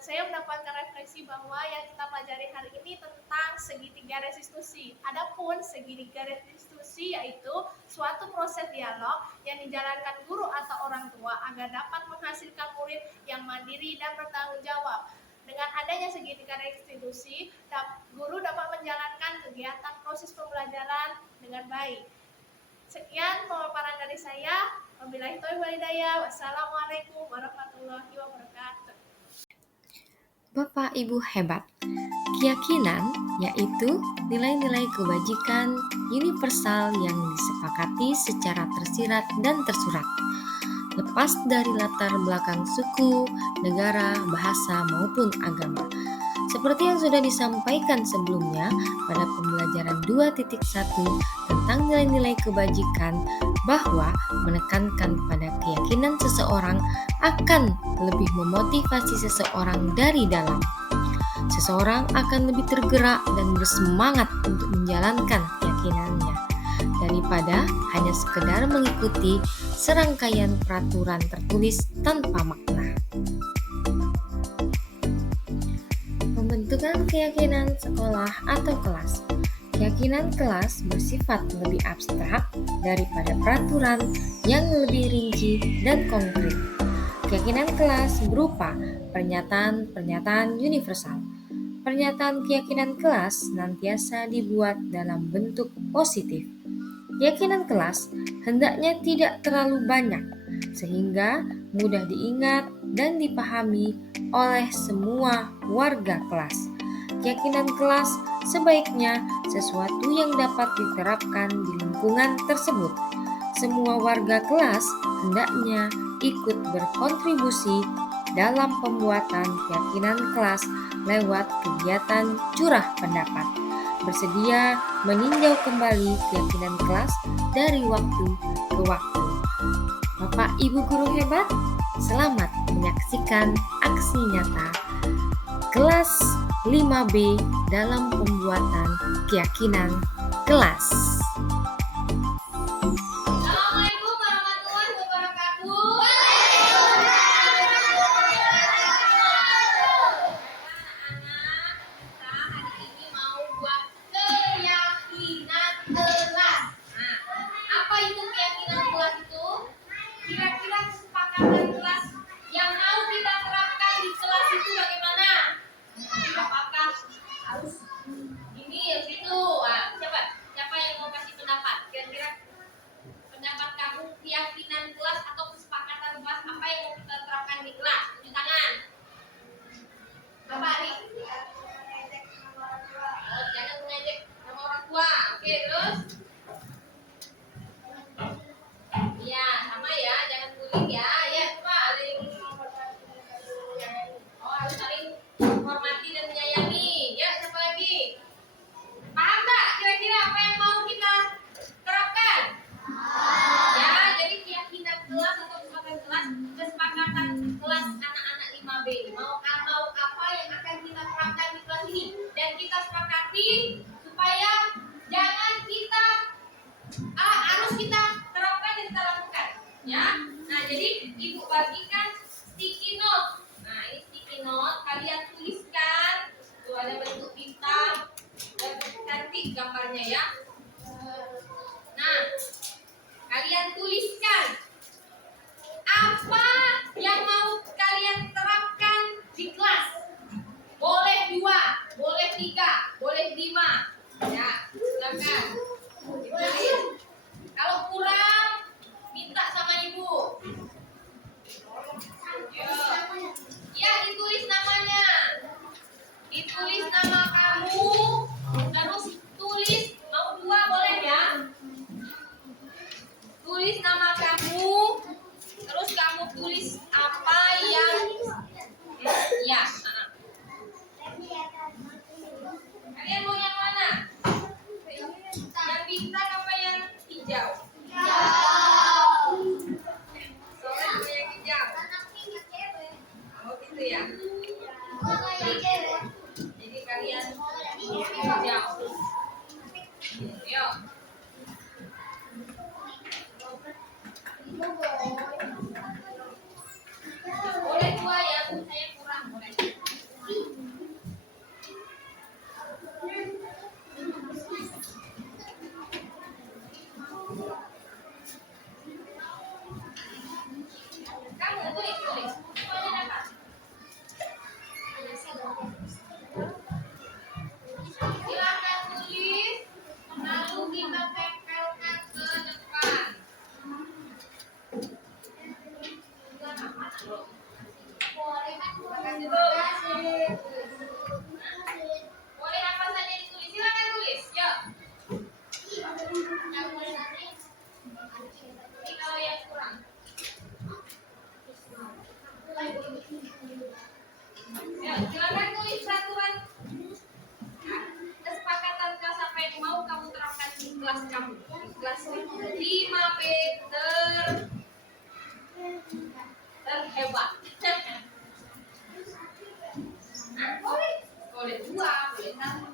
saya mendapatkan refleksi bahwa yang kita pelajari hari ini tentang segitiga restitusi. Adapun segitiga restitusi yaitu suatu proses dialog yang dijalankan guru atau orang tua agar dapat menghasilkan murid yang mandiri dan bertanggung jawab. Dengan adanya segitiga restitusi, guru dapat menjalankan kegiatan proses pembelajaran dengan baik. Sekian pemaparan dari saya. Wabillahi taufiq wal hidayah. Wassalamualaikum warahmatullahi wabarakatuh. Bapak Ibu hebat. Keyakinan yaitu nilai-nilai kebajikan universal yang disepakati secara tersirat dan tersurat, lepas dari latar belakang suku, negara, bahasa, maupun agama. Seperti yang sudah disampaikan sebelumnya pada pembelajaran 2.1 tentang nilai-nilai kebajikan, bahwa menekankan pada keyakinan seseorang akan lebih memotivasi seseorang dari dalam. Seseorang akan lebih tergerak dan bersemangat untuk menjalankan keyakinannya daripada hanya sekedar mengikuti serangkaian peraturan tertulis tanpa makna. Pembentukan keyakinan sekolah atau kelas. Keyakinan kelas bersifat lebih abstrak daripada peraturan yang lebih rinci dan konkret. Keyakinan kelas berupa pernyataan-pernyataan universal. Pernyataan keyakinan kelas senantiasa dibuat dalam bentuk positif. Keyakinan kelas hendaknya tidak terlalu banyak, sehingga mudah diingat dan dipahami oleh semua warga kelas. Keyakinan kelas sebaiknya sesuatu yang dapat diterapkan di lingkungan tersebut. Semua warga kelas hendaknya ikut berkontribusi dalam pembuatan keyakinan kelas lewat kegiatan curah pendapat. Bersedia meninjau kembali keyakinan kelas dari waktu ke waktu. Bapak Ibu guru hebat, selamat menyaksikan aksi nyata kelas 5B dalam pembuatan keyakinan kelas. Assalamualaikum warahmatullahi wabarakatuh. Anak-anak, kita hari ini mau buat keyakinan kelas. Nah, apa itu keyakinan kelas itu? Kira-kira kesepakatan kelas yang mau kita terapkan di kelas itu bagaimana? Apakah harus ini yang situ? Siapa yang mau kasih pendapat? Kira-kira pendapat kamu keyakinan kelas atau kesepakatan kelas apa yang mau kita terapkan di kelas? Tunjuk tangan. Bapak Ari. Jangan mengejek sama orang tua. Oke, terus? mau apa yang akan kita terapkan di kelas ini, dan kita sepakati supaya jangan kita harus kita terapkan dan kita lakukan, ya. Nah, jadi ibu bagikan sticky note. Nah, ini sticky note, kalian tuliskan. Tuh ada bentuk bintang dan cantik gambarnya, ya. Nah, kalian tuliskan apa yang mau kalian terapkan di kelas. Boleh 2, boleh 3, boleh 5. Ya, silakan. Ditulis. Kalau kurang, minta sama ibu. Ya, ditulis namanya. Ditulis nama kamu, terus tulis mau 2 boleh ya. Tulis nama kamu, terus kamu tulis apa yang ya. Kalian mau yang mana? Yang bintang apa yang hijau? Soalnya apa yang hijau? Oh gitu ya. Jadi kalian hijau. Yuk. Boleh 2 ya, saya kurang boleh. Kamu tulis. Semuanya dapat. Silakan tulis, lalu kita tempelkan ke depan. Boleh apa saja ditulis, silakan tulis. Yuk. Ini kalau yang kurang. Ya, silakan tulis peraturan kesepakatan kelas apa yang mau kamu terapkan di kelas kamu. Di kelas 5B terhebat. Nah, boleh 2, boleh 1.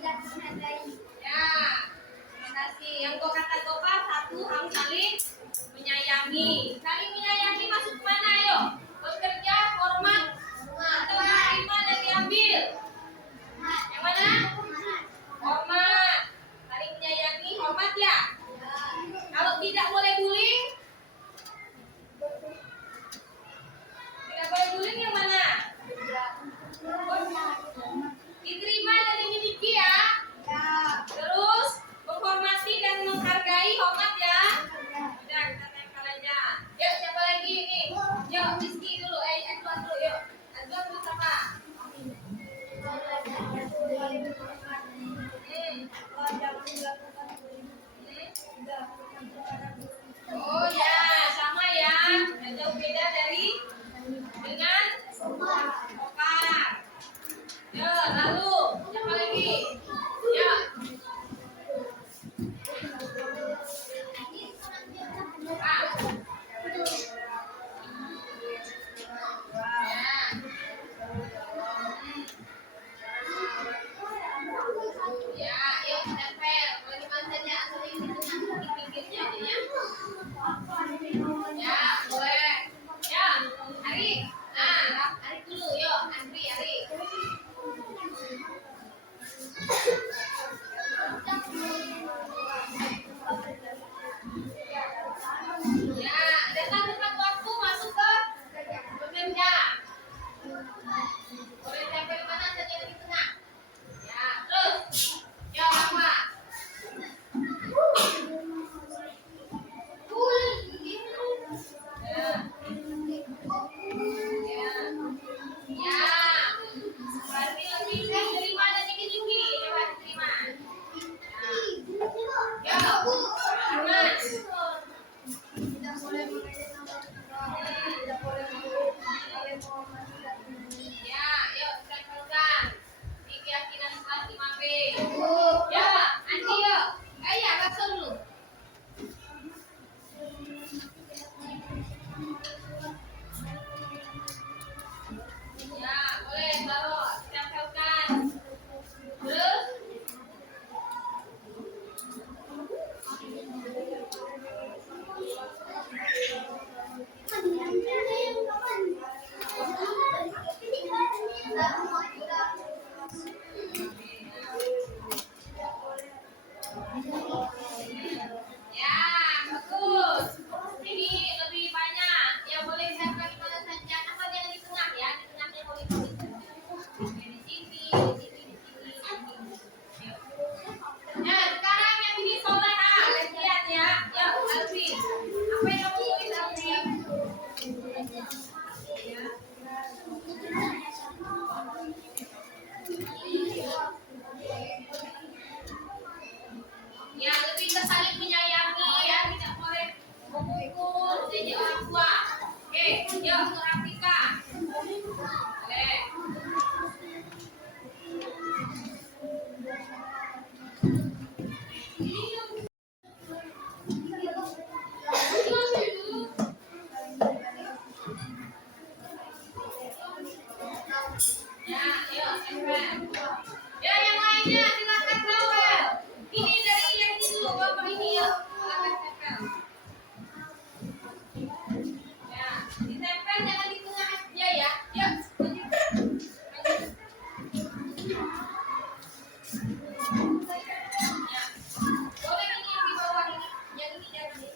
Ya, terima kasih. Yang kata Gopar 1 harus saling menyayangi. Saling menyayangi masuk mana ayo? Bekerja, hormat, atau menerima dan diambil? Yang mana? Hormat. Saling menyayangi, hormat ya? Kalau tidak boleh bullying? Tidak boleh bullying yang mana? Diterima dan dimiliki ya. Terus menghormati dan menghargai, hormat ya. Udah kita tempel aja. Yuk siapa lagi ini? Yuk Rizky dulu, Edwan dulu yuk. Edwan dulu siapa? Oh ya, sama ya. Tidak jauh beda dari dengan Gopar. Ya, lalu siapa lagi? Ya. Ah. Tidak boleh mengejek nama Tuhan. Tidak boleh menghormati Tuhan. Ya, yuk stempelkan di keyakinan kelas 5B. Ya, Andi yuk. Ya, bakso dulu. Ya, boleh taruh, stempelkan. Terus ya, bagus. Ini lebih banyak. Ya boleh stempel di mana saja. Apa jangan di tengah ya? Di tengahnya boleh di sini. Yuk. Nah, sekarang yang ini Soleha. Lihat ya. Yuk, Alfi. Apa yang kamu tulis, Alfi? Ya, lebih ke saling menyayangi ya, tidak boleh memukul, menjadi orang tua. Oke, yuk untuk Rafika. Boleh. Ya, yuk, stempel. Ya, yang lainnya silakan Noel. Ini dari yang ini dulu, Bapak ini yuk. Silakan stempel. Ya, ditempel jangan di tengah aja ya. Yuk, lanjut. Lanjut. Ya. Boleh ini yang di bawah ini. Yang ini jangan di.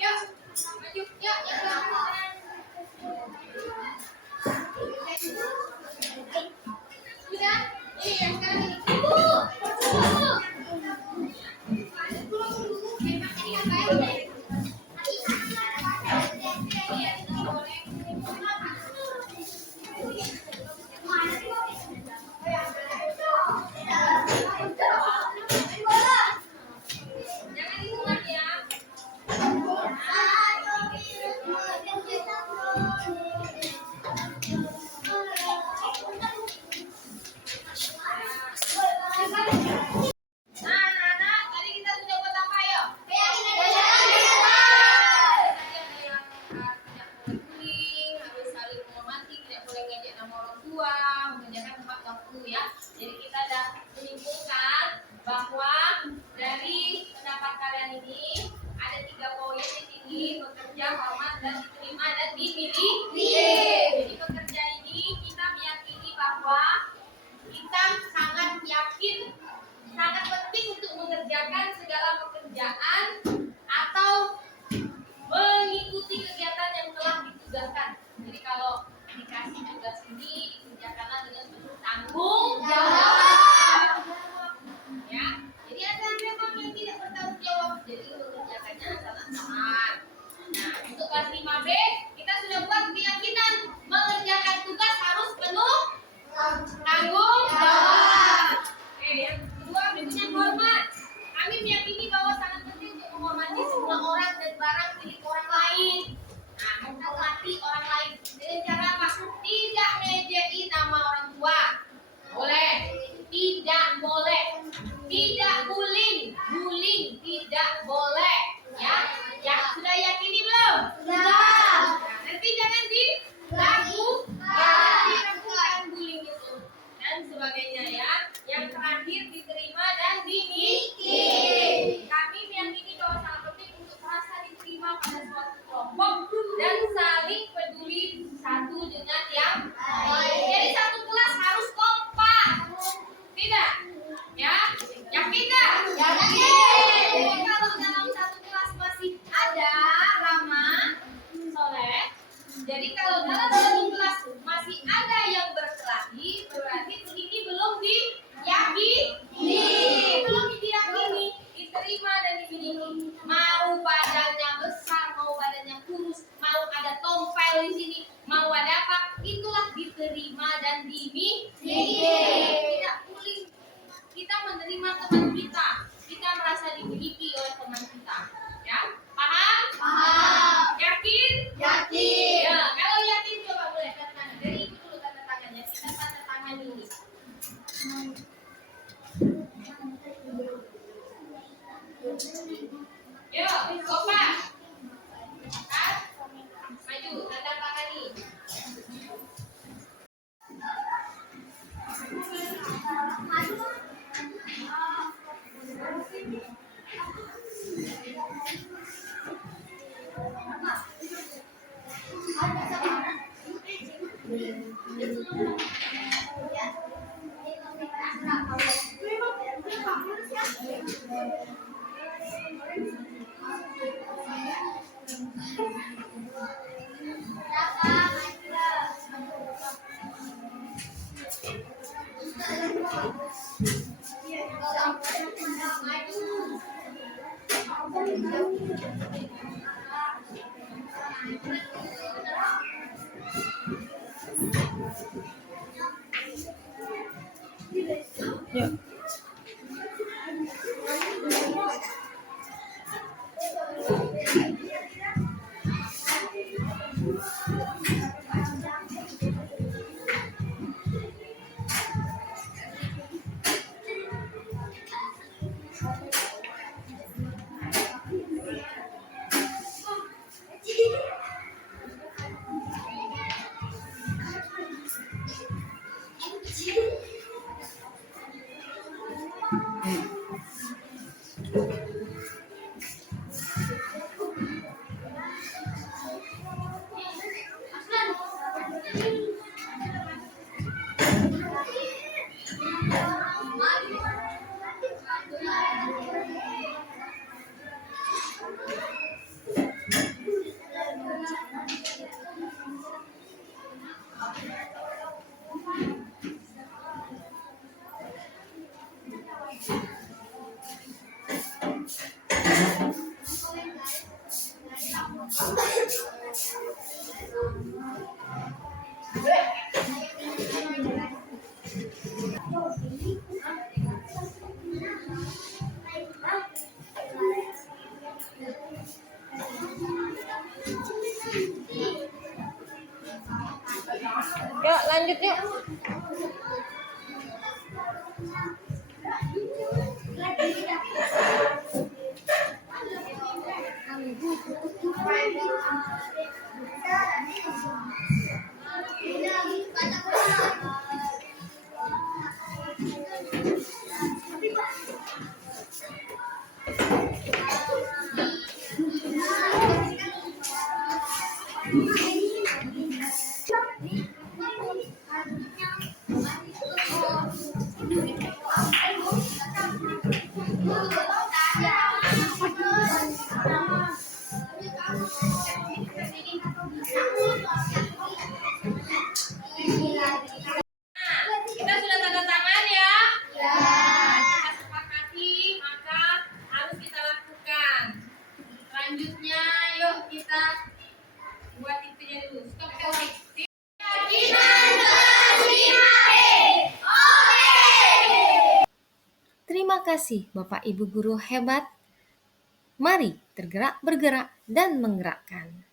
Yuk, maju. Yuk, yang belakang. Sudah? Ini yang sekarang ini. Ibu. Ini apa ya? Jangan di tengah ya. Nah, anak-anak, tadi kita sudah buat apa ya? Tidak boleh bullying, harus saling menghormati, tidak boleh ngejek nama orang tua, mengerjakan tepat waktu ya. Jadi kita sudah menyimpulkan bahwa dari pendapat kalian ini ada 3 poin di sini: bekerja, hormat, dan diterima dan dimiliki. Jadi bekerja ini kita meyakini bahwa kita sangat yakin, sangat penting untuk mengerjakan segala pekerjaan atau mengikuti kegiatan yang telah ditugaskan. Jadi kalau dikasih tugas ini, dikerjakanlah dengan penuh tanggung jawab. Ya, jadi ada memang yang tidak bertanggung jawab, jadi mengerjakannya salah-salah. Nah, untuk kelas 5B kita sudah buat keyakinan mengerjakan tugas harus penuh tanggung jawab. Oke, yang kedua berikutnya hormat. Kami meyakini bahwa sangat penting untuk menghormati semua orang dan barang milik orang lain. Nah, menghormati orang lain dengan cara apa? Tidak ngejeki nama orang tua. Boleh. Tidak boleh. Tidak bullying. Bullying tidak boleh. Ya, yang sudah yakini belum? Sudah. Nah, nanti jangan dilakukan bullying itu dan sebagainya ya. Yang terakhir diterima dan dimiliki. Kami meyakini bahwa sangat penting untuk merasa diterima pada suatu kelompok dan saling peduli satu dengan yang lain. Jadi satu kelas harus kompak. Yuk, Sofa. Maju, tanda tangani. Yuk, lanjut yuk. Kita sudah tanda tangan ya? Ya. Kita sepakati, maka harus kita lakukan. Selanjutnya, yuk kita buat itunya dulu. Stop teori. Terima kasih Bapak Ibu guru hebat. Mari tergerak, bergerak, dan menggerakkan.